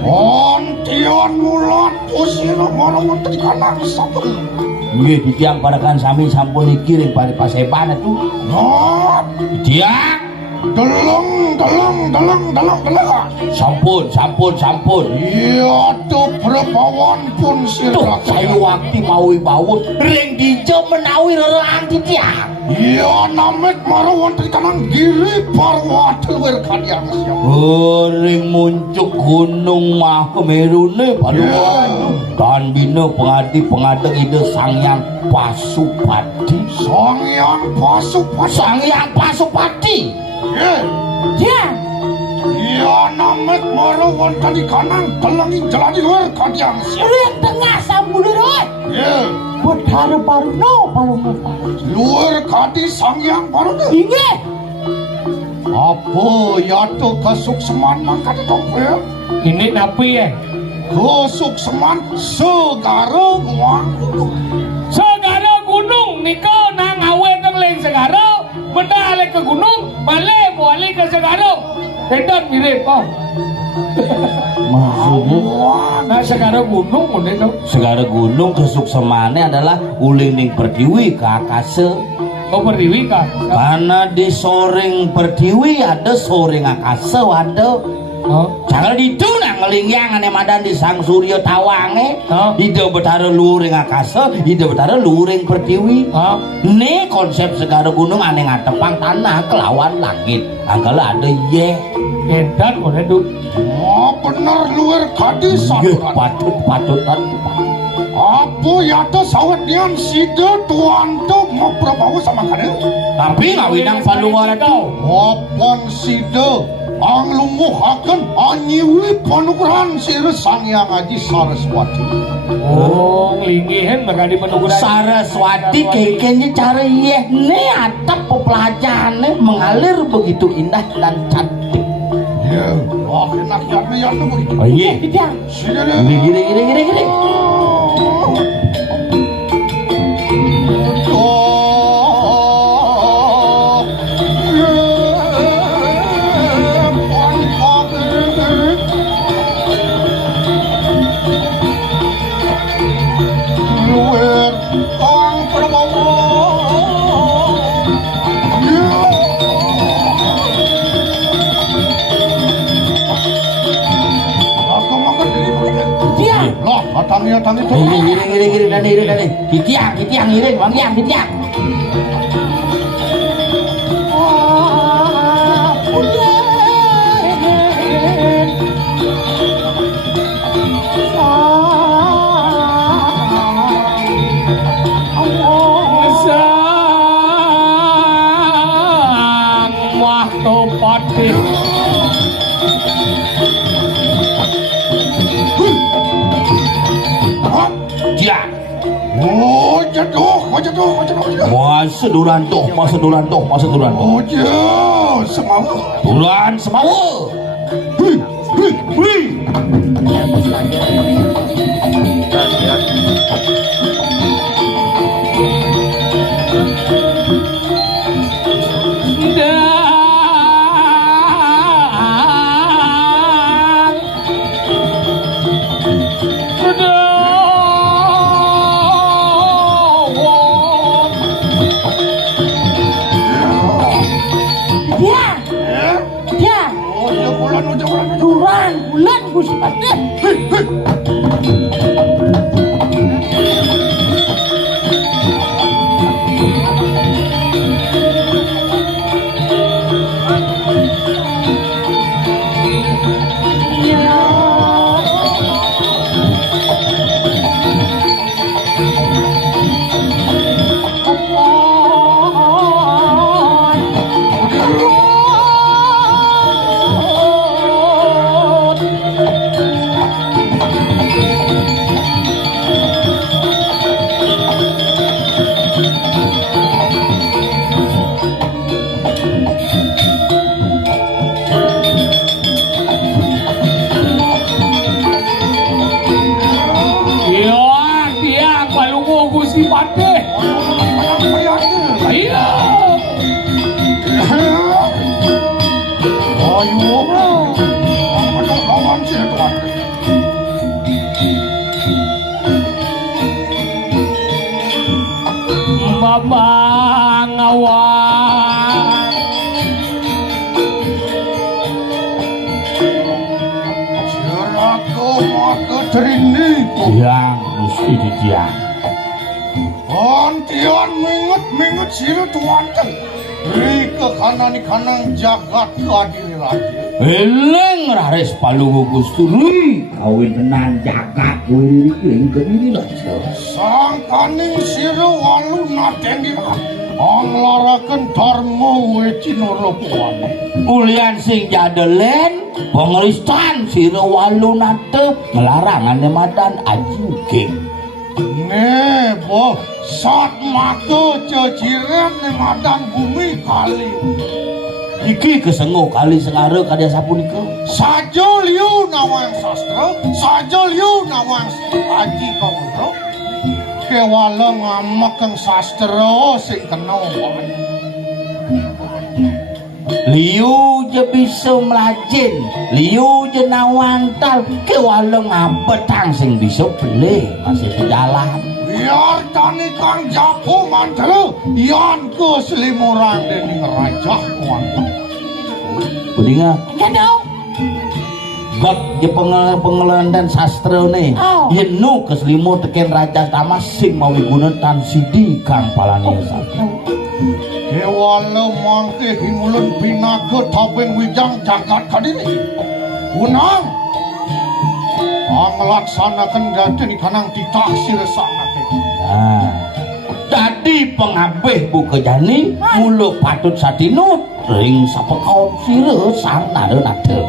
Antian mulat usira marang di kanan sampun. Nggih di tiang parakan sami sampun dikirim pada paseban itu. Nah, Di tiang. deleng. Sampun. Iya tuh perbawan pun Tuh sira. saya waktu mau bawut ring dijo menawi rerang di tiang. Iya namet marang di kanan giri parwat luar kadiang siap. Ring muncuk gunung Mahamerune paluan. Dan bina pengadeng ide Sangyang Pasupati. Sangyang Pasupati. Tiang. Iya namet marang di kanan telangi jalan di luar kadiang siap. Ring tengah sambulurut. Iya. Bedhara parno palungguh. Luar kadi sangyang baru deh. Inggih. Apa ya tuh kesukseman mangkat itu ya? Ini napi ya. Kesukseman segara guang. Segara gunung niko nang awe nang leng segara. Benda ale ke gunung, male balik ke segara. Tendan mirip kau. Maksudnya Nah segara gunung udah tau. segala gunung kesuksemannya adalah uling ning pertiwi ke akase. Kau berdiri kan? Karena di soring pertiwi ada soring akase ada. Oh. Jangan itu nah ngelingyang ane madan di sang surya tawange. Oh. Ide betara luring akase, ide betara luring pertiwi. Oh. Nih konsep segala gunung ane ngatepang tanah kelawan langit. Anggala ada ye. Tendan udah tuh. Oh benar luar kadi Nggih, sakuran. patut. Apa ya tuh sawat nian sida tuan tuh mau berbawa sama kalian? Tapi ngawinang palungan kau. Apon sida anglunguhaken anyiwi panugrahan sira Sangyang Adi Saraswati. Oh, lingihan mereka di penuguran. Saraswati kayaknya cara ye nih atap pepelajarannya mengalir begitu indah dan cantik. Ya, wah enak ya tuh begitu. Oh iya. Titiang. Sida Gini. datang itu. Iring Dani. Kitiang iring, wangiang kitiang. Sang Mahtapati. Ya. Oh, jatuh. Masa duran toh. Oh, ya, semawa. Duran semawa. Dia. Oh, ya bulan. Bulan Gusti Patih. Gusti Patih. Iya. Ayo, ada kawan sih tuan. Babang awang. Siraku maka terini. Yang mesti didiang. Antian minget sira tuan. Rika kanang jagat keadili lagi. Eleng rares paluhu Gusturi. Kawin tenan jagat kuwi kediri lah. Sang kaning sira walu naten dira. Anglaraken dharma wecinara puan. Ulian sing jadelen pengristan sira walu natep ngelarangan madan ajuge. Ne boh sat mata ceciran ne madan bumi kali. Iki kesenguh kali sengare kadya sapunika. Saja liu nawang sastra, saja liu nawang aji kawula. Kewala ngamak kang sastra sing kena wae. Liu je bisa melajin, liu je nawantal, kewala ngabetang sing bisa belih masih di jalan. Biar tani kang japo mantel, yan ke selimurang dening raja kuanteng. Budinga, Ya dong. bak je pengelandan sastra nih. Oh. Yenu keselimut teken raja tamas sing mawi guna tan sidi kang palani sastra. Kewala mangke hingulun binaga tabeng wijang jagat kadiri. Unang anglaksanaken dadeni kanang ditaksir sanate. Nah, dadi pengabeh buka jani mula patut satinut ring sapekaon sira sang nade-nade.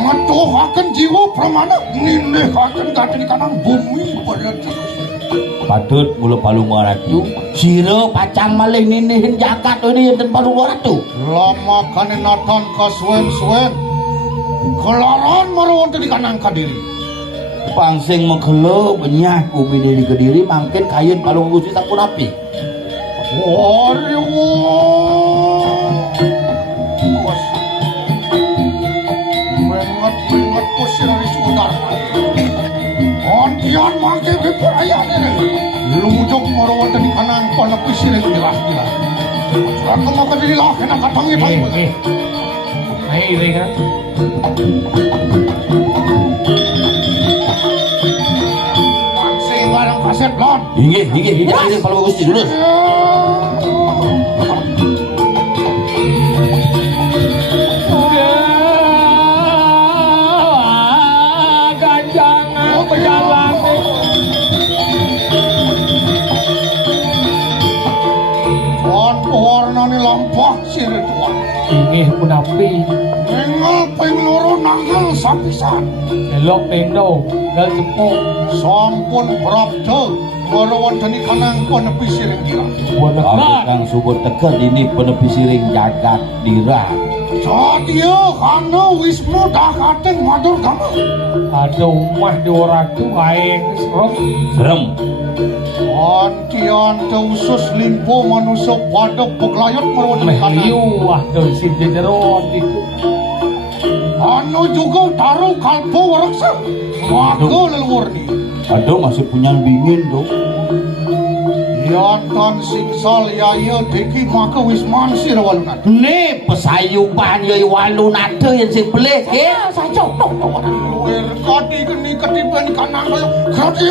Ngatuhaken jiwa pramana nindehaken dadeni kanang bumi padati. Patut mula palung ratu sira pacang malih ninihin jagat ini enten palung ratu. Lama kane natan kasuwen-suwen kelaran maru wonten di kanang kadiri. Pangsing menggelo benyah bumi dari kediri mangkin kayun palung gusti sapunapi. Wariwo. Mengat kusir dari sudar. Antian mangke beperayaan ini. Lumujok maru wonten di kanang panepis sireng jelas-jelas. Raka maka dirilah kena katangi-tangi. Ayo, Rika. set lon. Inggih, kalau Gusti lurus. Ganjangan berjalan. Tuan pewarnane lampah sire tuan. Inggih punapi. Nenggal ping loro nanggal sapisan. Elok pengno, gal jempol. Sampun prapta karo wonten kanang penepi siring kira. Buat Aku dekat. kang subur tekel ini penepi siring jagat dira. Jadiya kana wismu dah kating madur kamu. Ada umah di oratu aeng serem. Serem. Anti usus limpo manusia wadok peglayot marwani Meh kanan. liu wah dari si jejeron itu. Anu juga taruh kalpo waraksa. Maka leluhur ni. Aduh masih punya bingin tuh. Yantan singsal yaya deki maka wisman sirawalunan. Nih pesayuban yoi walun ada yang sing pelih ke. Saja tok. Luir kadi keni ketiban kanan kaya kadi.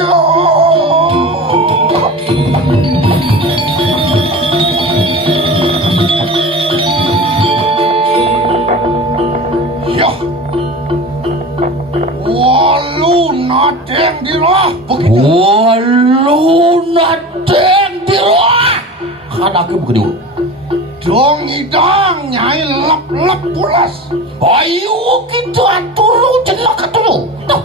Ya. Walun adeng dirah begitu. Walun ada dirah. Anaknya begitu. Dong idang nyai lep-lep pulas. Ayo kita atulu jelak atulu. Tuh.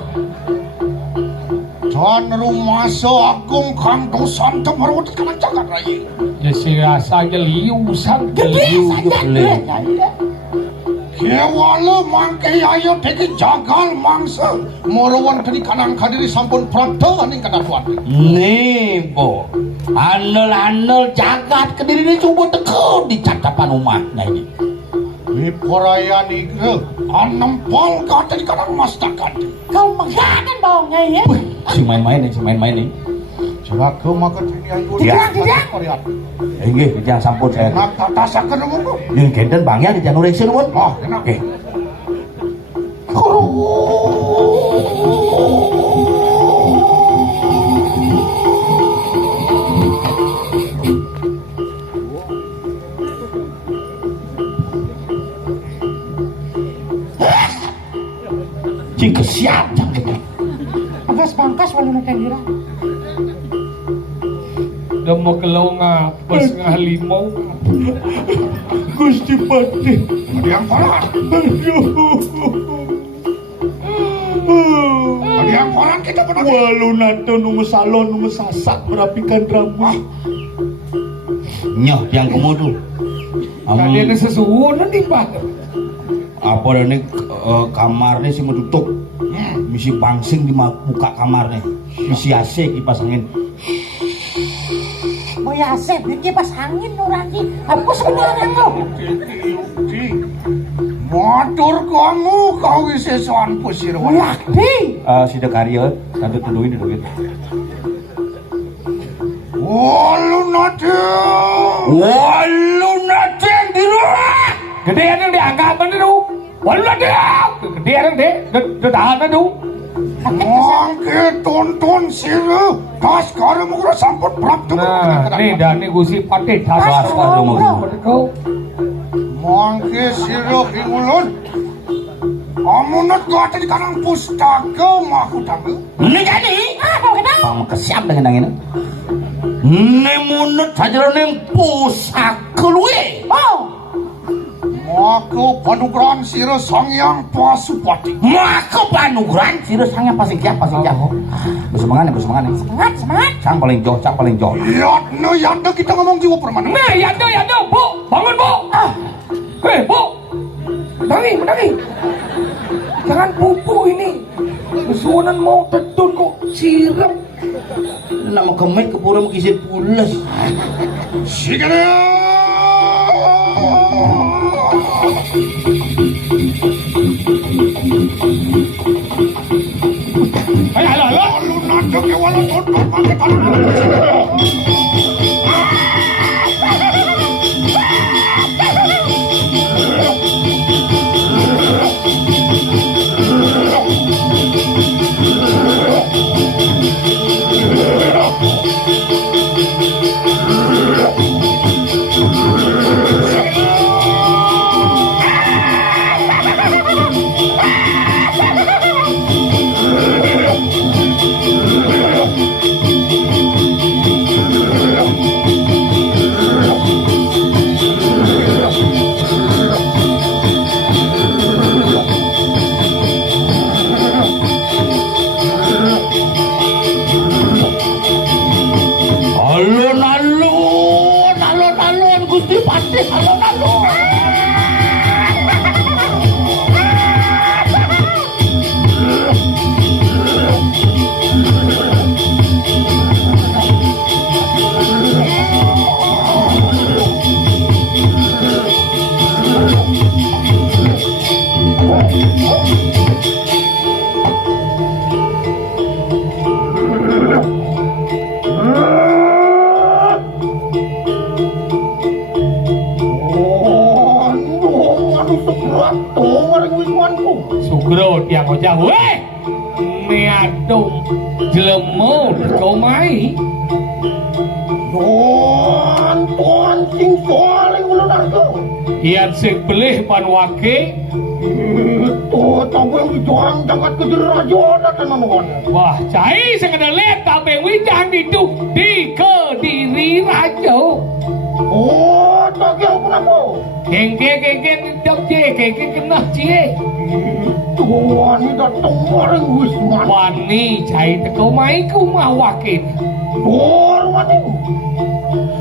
Dan rumah seagung kang dosan temerut kanan jagat raya. Ya si rasa liu sang Liu je pelih. Kewala mangke ayo deki jagal mangsa. Morowan tadi kanang kadiri sampun prapta aning kadar tuan. Nih bo. Anel-anel jagat kediri ini coba teko di catapan rumah. Nah ini. Miporaya nigre anempal kata di kanang mastakan. Kau mengganan bawangnya ya. Si main-main nih. Jaga maka tini ayo. Tidak. Korea. Inggih, jangan sampun saya. Nak tatasakan monggo. Yang genten bangnya di janur eksin pun. Ah, enak. Oke. Cing kesiap jangan. Bangkas waluna kendira. Udah mau kelau ngapes ngalimau. Gusti Pati. Ada yang koran. Ada yang koran kita pernah. Walun ada nunggu salon nunggu sasak merapikan rambut. Nyoh yang kemudu. Tadi ada sesuatu nanti pak. Apa ini kamarnya sih menutup. Misi bangsing di muka kamarnya. Misi AC kipas angin. Mau ya asep, kipas angin nurani. Aku sebenarnya kau. Motor kamu kau isi soan pusir. Lakdi. Sida karya satu tunduin dulu gitu. Walun ada di rumah. Gedean yang dianggap mana tu? Walun ada. Gedean yang dedahan tu. Mangke tonton sira das karo mukra sampun prapta. Nah, ni dah ni Gusti Pati Das karo mukra. Kau Mangke sira kiulun. Amunat gata di kanang pustaka maku tamu. Ini jadi. Kau kenal? Kamu kesiap dengan angin. Ini munut saja yang pusaka luwe. Oh. Maka panugrahan sira Sangyang Pasupati. Maka panugrahan sira Sangyang pasing kiap. Bersemangat. Semangat. Cang paling jauh. Yatna yanda kita ngomong jiwa permana. Nah, yado, Bu. Bangun, Bu. Hei, Bu. Menangi. Jangan pupu ini. Kesuanan mau tetun kok siram. Nama kemek kepura mengisi pulas. Sigana. Ayo. Lu nanda ke wala tonton pakai tangan. Sugro tiang ojang, weh, meadong jelemu kau mai. Tuan sing soaling ulun argo. Kian sing belih pan wake. Itu tahu yang dijuang jagat kediri raja tenan wan. Wah, cai sing ada lihat tabe wijang di kediri raja. Oh, tak yang pun aku. Kengke dok cie, kengke kena cie. Tuan ini datang maring wisman. Wani cai teko mai ku mah wake. Tuan wani.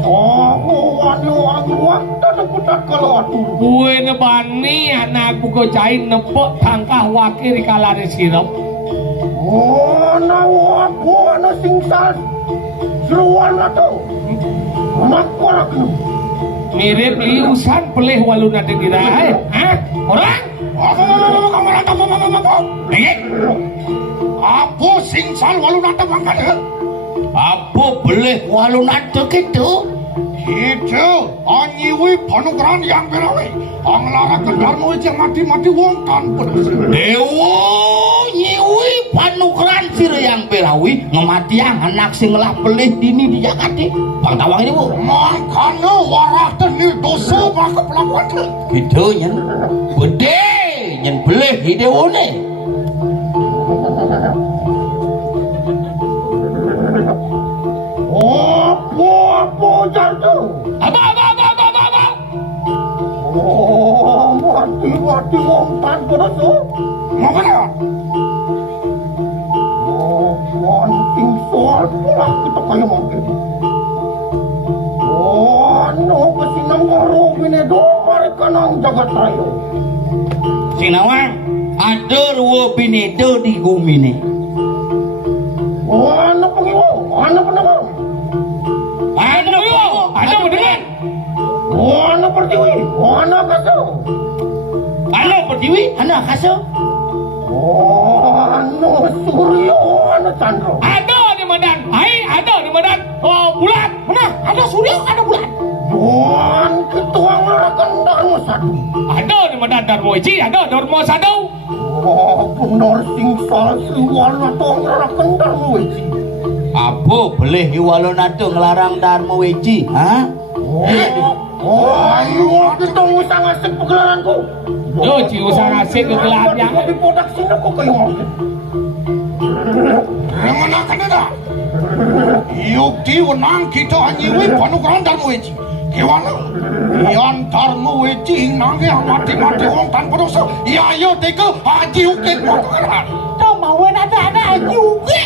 Oh, wani orang waktu tak keluar. Kue nebani anak buku cai nepok tangkah wake di kalane sirap. Oh, nawa buana singsal. Seruan lah tu. Makwa aku. Mirip liusan pelih waluna dengirahe. Hah? Orang? Apa singsal waluna temangkan? Apa belih walunat gitu? Itu anyiwi panugrahan yang berawi. Ang lara kendarmu yang mati-mati wong tanpa dasar. Dewa nyiwi panugrahan sira yang belawi ngematiang anak sing lah belih dini di Jakarta. Bang tawang ini bu. Makanya warah teni dosa maka pelakuan itu. Gitu nyen. Bede nyen belih di dewane. Apa jantu? Apa? Oh, mati-mati wong tanpa dasar. Makanya. Oh, wanting soal pula kita kaya makin. Oh, no kesinam karo binedo mereka nang jagat raya. Sinawang ada ruwa binedo di gumine. Oh, ano pengiwo? Ano penawang? Ano yo? Ano dengan? Oh, ano pertiwi? Oh, ano kaso? Ano pertiwi? Ano kaso? Oh, ano suryo? Ano chandro? Ada di Medan. Ada di Medan. Oh, bulan. Mana? Ada surya, ada bulan. Tuan ketua ngerakan darmo satu. Ada di Medan Darmo Iji, ada Darmo Sadu. Oh, benar singsal siwal nato ngerakan darmo isi. Apa belih walunat ngelarang Darmo Weji? Hah? Oh, ayo kita usah ngasih pegelaranku. Yo, ci usah ngasih kegelarnya. Di podak sini kok kayak ngomong. Yang mana kan ada? Yukti wenang kita anyiwi panugrahan Darmo Weji. Gimana? Yang Darmo Weji nangge mati-mati wong tanpa dosa. Ya ayo tega haji ukit panugrahan. Kau mau ada juga.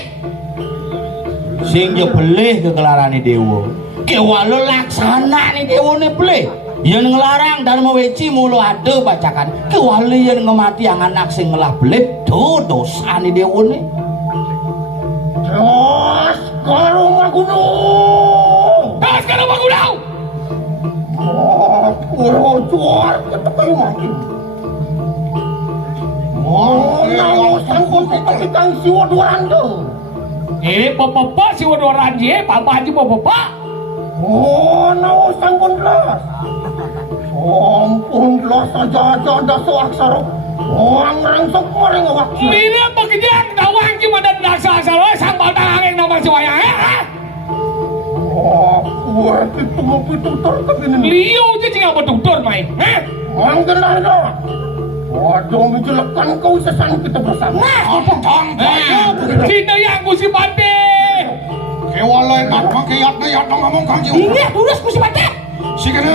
Sing yo belih kekelarane dewa. Ke walu laksana ni dewa ni belih. Yen ngelarang Darmo Weji mulu ada bacakan. Ke walu yen ngemati yang anak sing ngelah belih do dosa ni dewa ni. Terus kalau magunung. Oh, puro jual kita kayu makin. Oh, nang sangkut kita siwa duran tu. Papa si wadoran je, papa aja papa. Oh, nang sangkut kelas. Ampun kelas aja dasa aksara. Orang rangsok maring waktu. Ini pekerjaan kawang cuma dan daksa asal sang batang angin nama si wayang. Oh, gue itu mau tutor ke gini. Liu je tinggal bertutur main. Manggen lah. Waduh, menjelekan kau sesan kita bersama. Kita yang musim pante. Kewalai nak makiyat na yat na ngomong kang jiwa. Ingat urus musim pante. Sige na.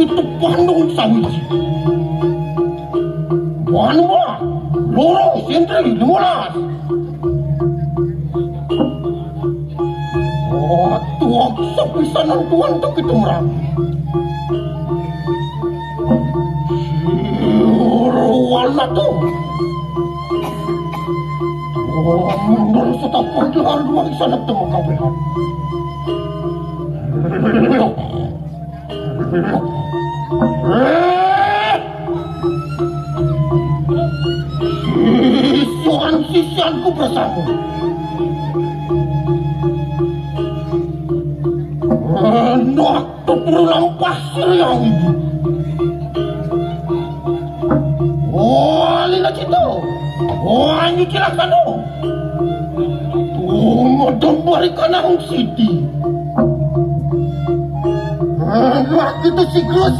itu Bandung sawiji. Wanwa, lorong sentri 15. Oh, tuak sepisanan tuan tak kita merang. Warna tuh. Oh, menurut setapak jalan dua sana temu kabehan. Sisianku bersama. Waktu pulang pasir yang ibu. Oh, lihat itu. Oh, ini cilakano. Tuh, modal barikan ang city. Waktu itu sigro.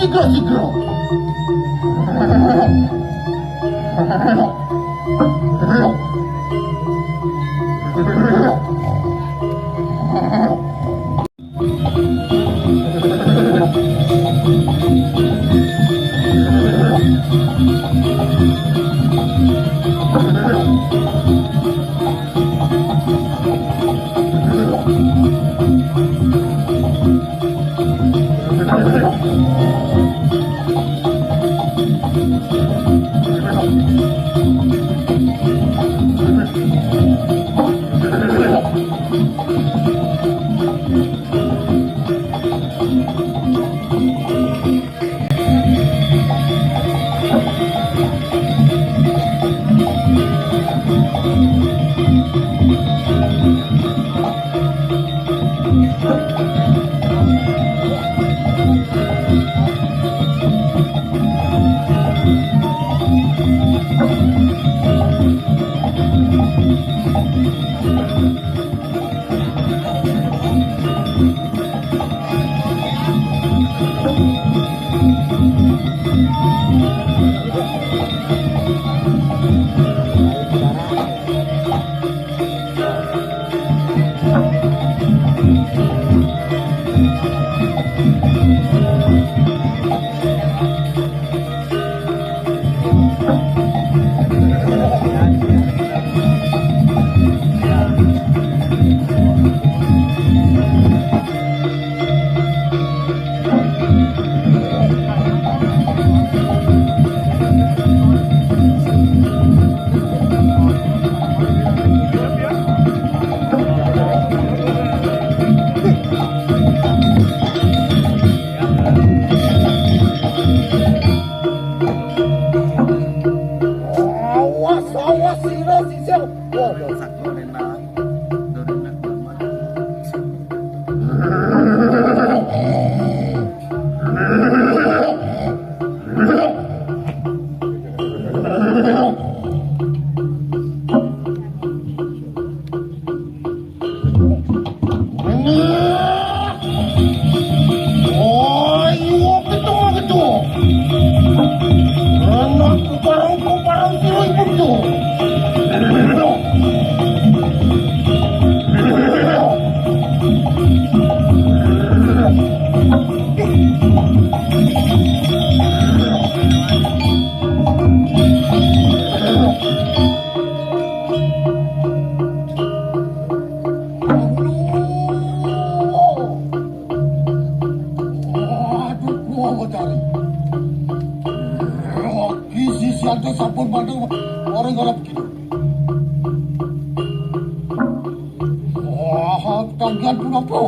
siapa sampun pada orang orang begini. Wah, tangan pun apa?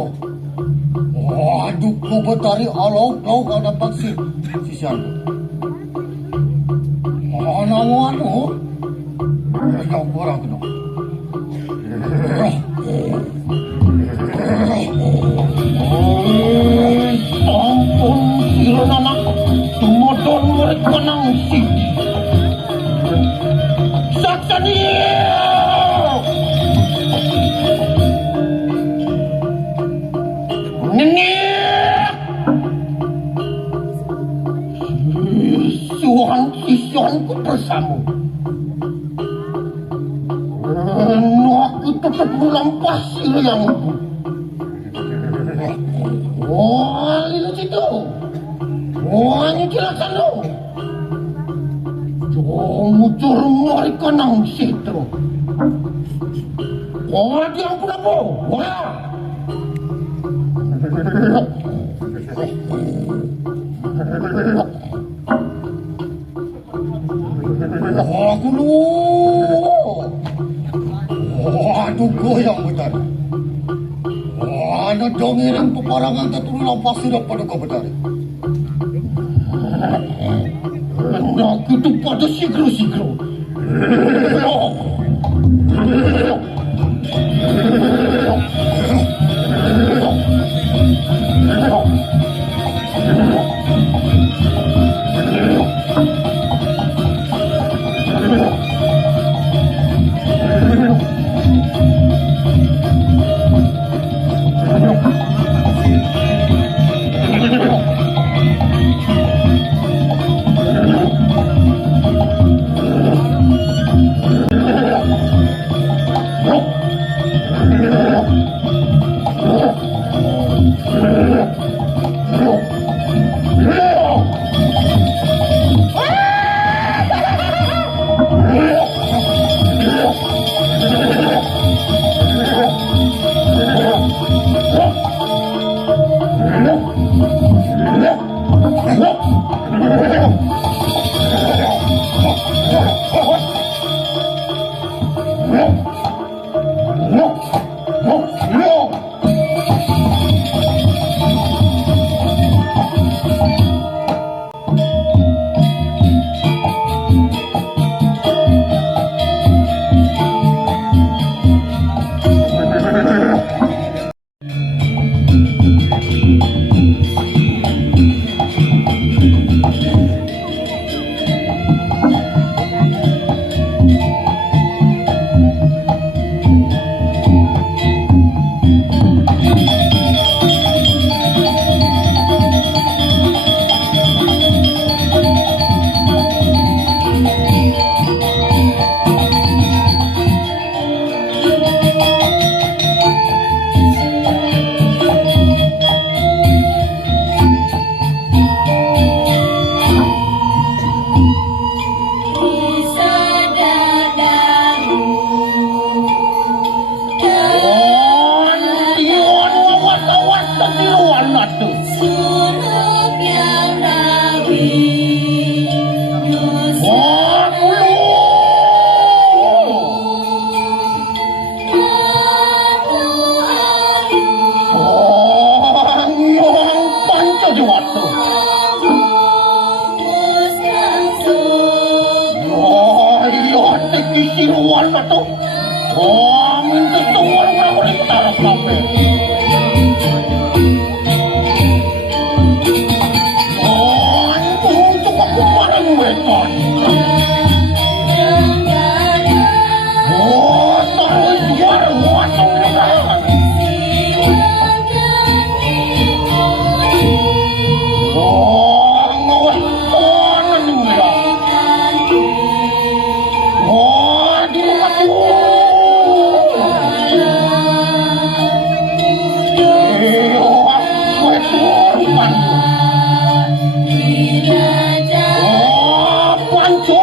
Waduh, kau betari alau kau ada paksi sisian. Mana anu? Yang orang kena. Ampun, sila anak tumodon mereka nangsi. Saksania! Suhan bersama. Aku tetap melampasi yang itu. Wah, itu situ. Wah, ini jelasan lo. Muncul mereka nang situ. Wah, dia pun apa? Wah. Aku lu. Waduh, goyang betul. Ada dongiran peperangan tertulang pasti dapat kau betul. Nak itu pada sigro-sigro. Panco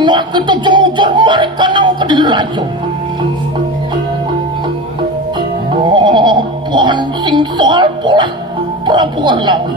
anak itu jujur mereka nang Kediri Raja. Oh, pancing soal pula Prabu Lawu.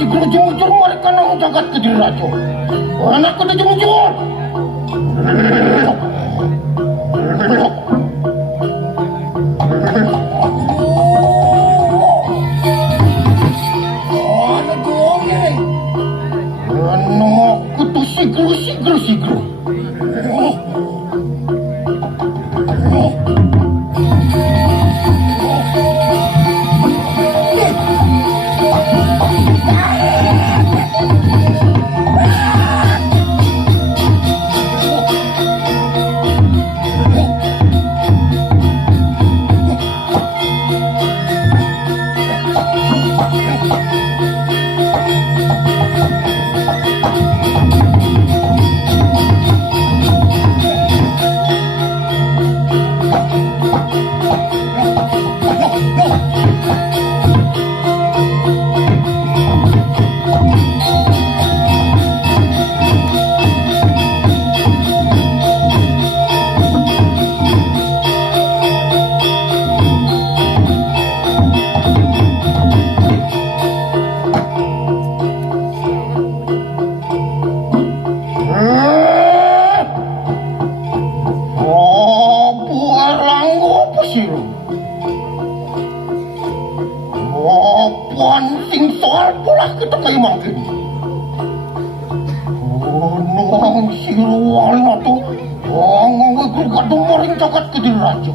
Sigro jujur mereka nang jagat Kediri Raja. Anak itu jujur. Anak doang ini. Anak itu sigro. Pancing soal pula kita kayak makin. Nang siluan tu, nganggo kadung maring jagat Kediri Raja.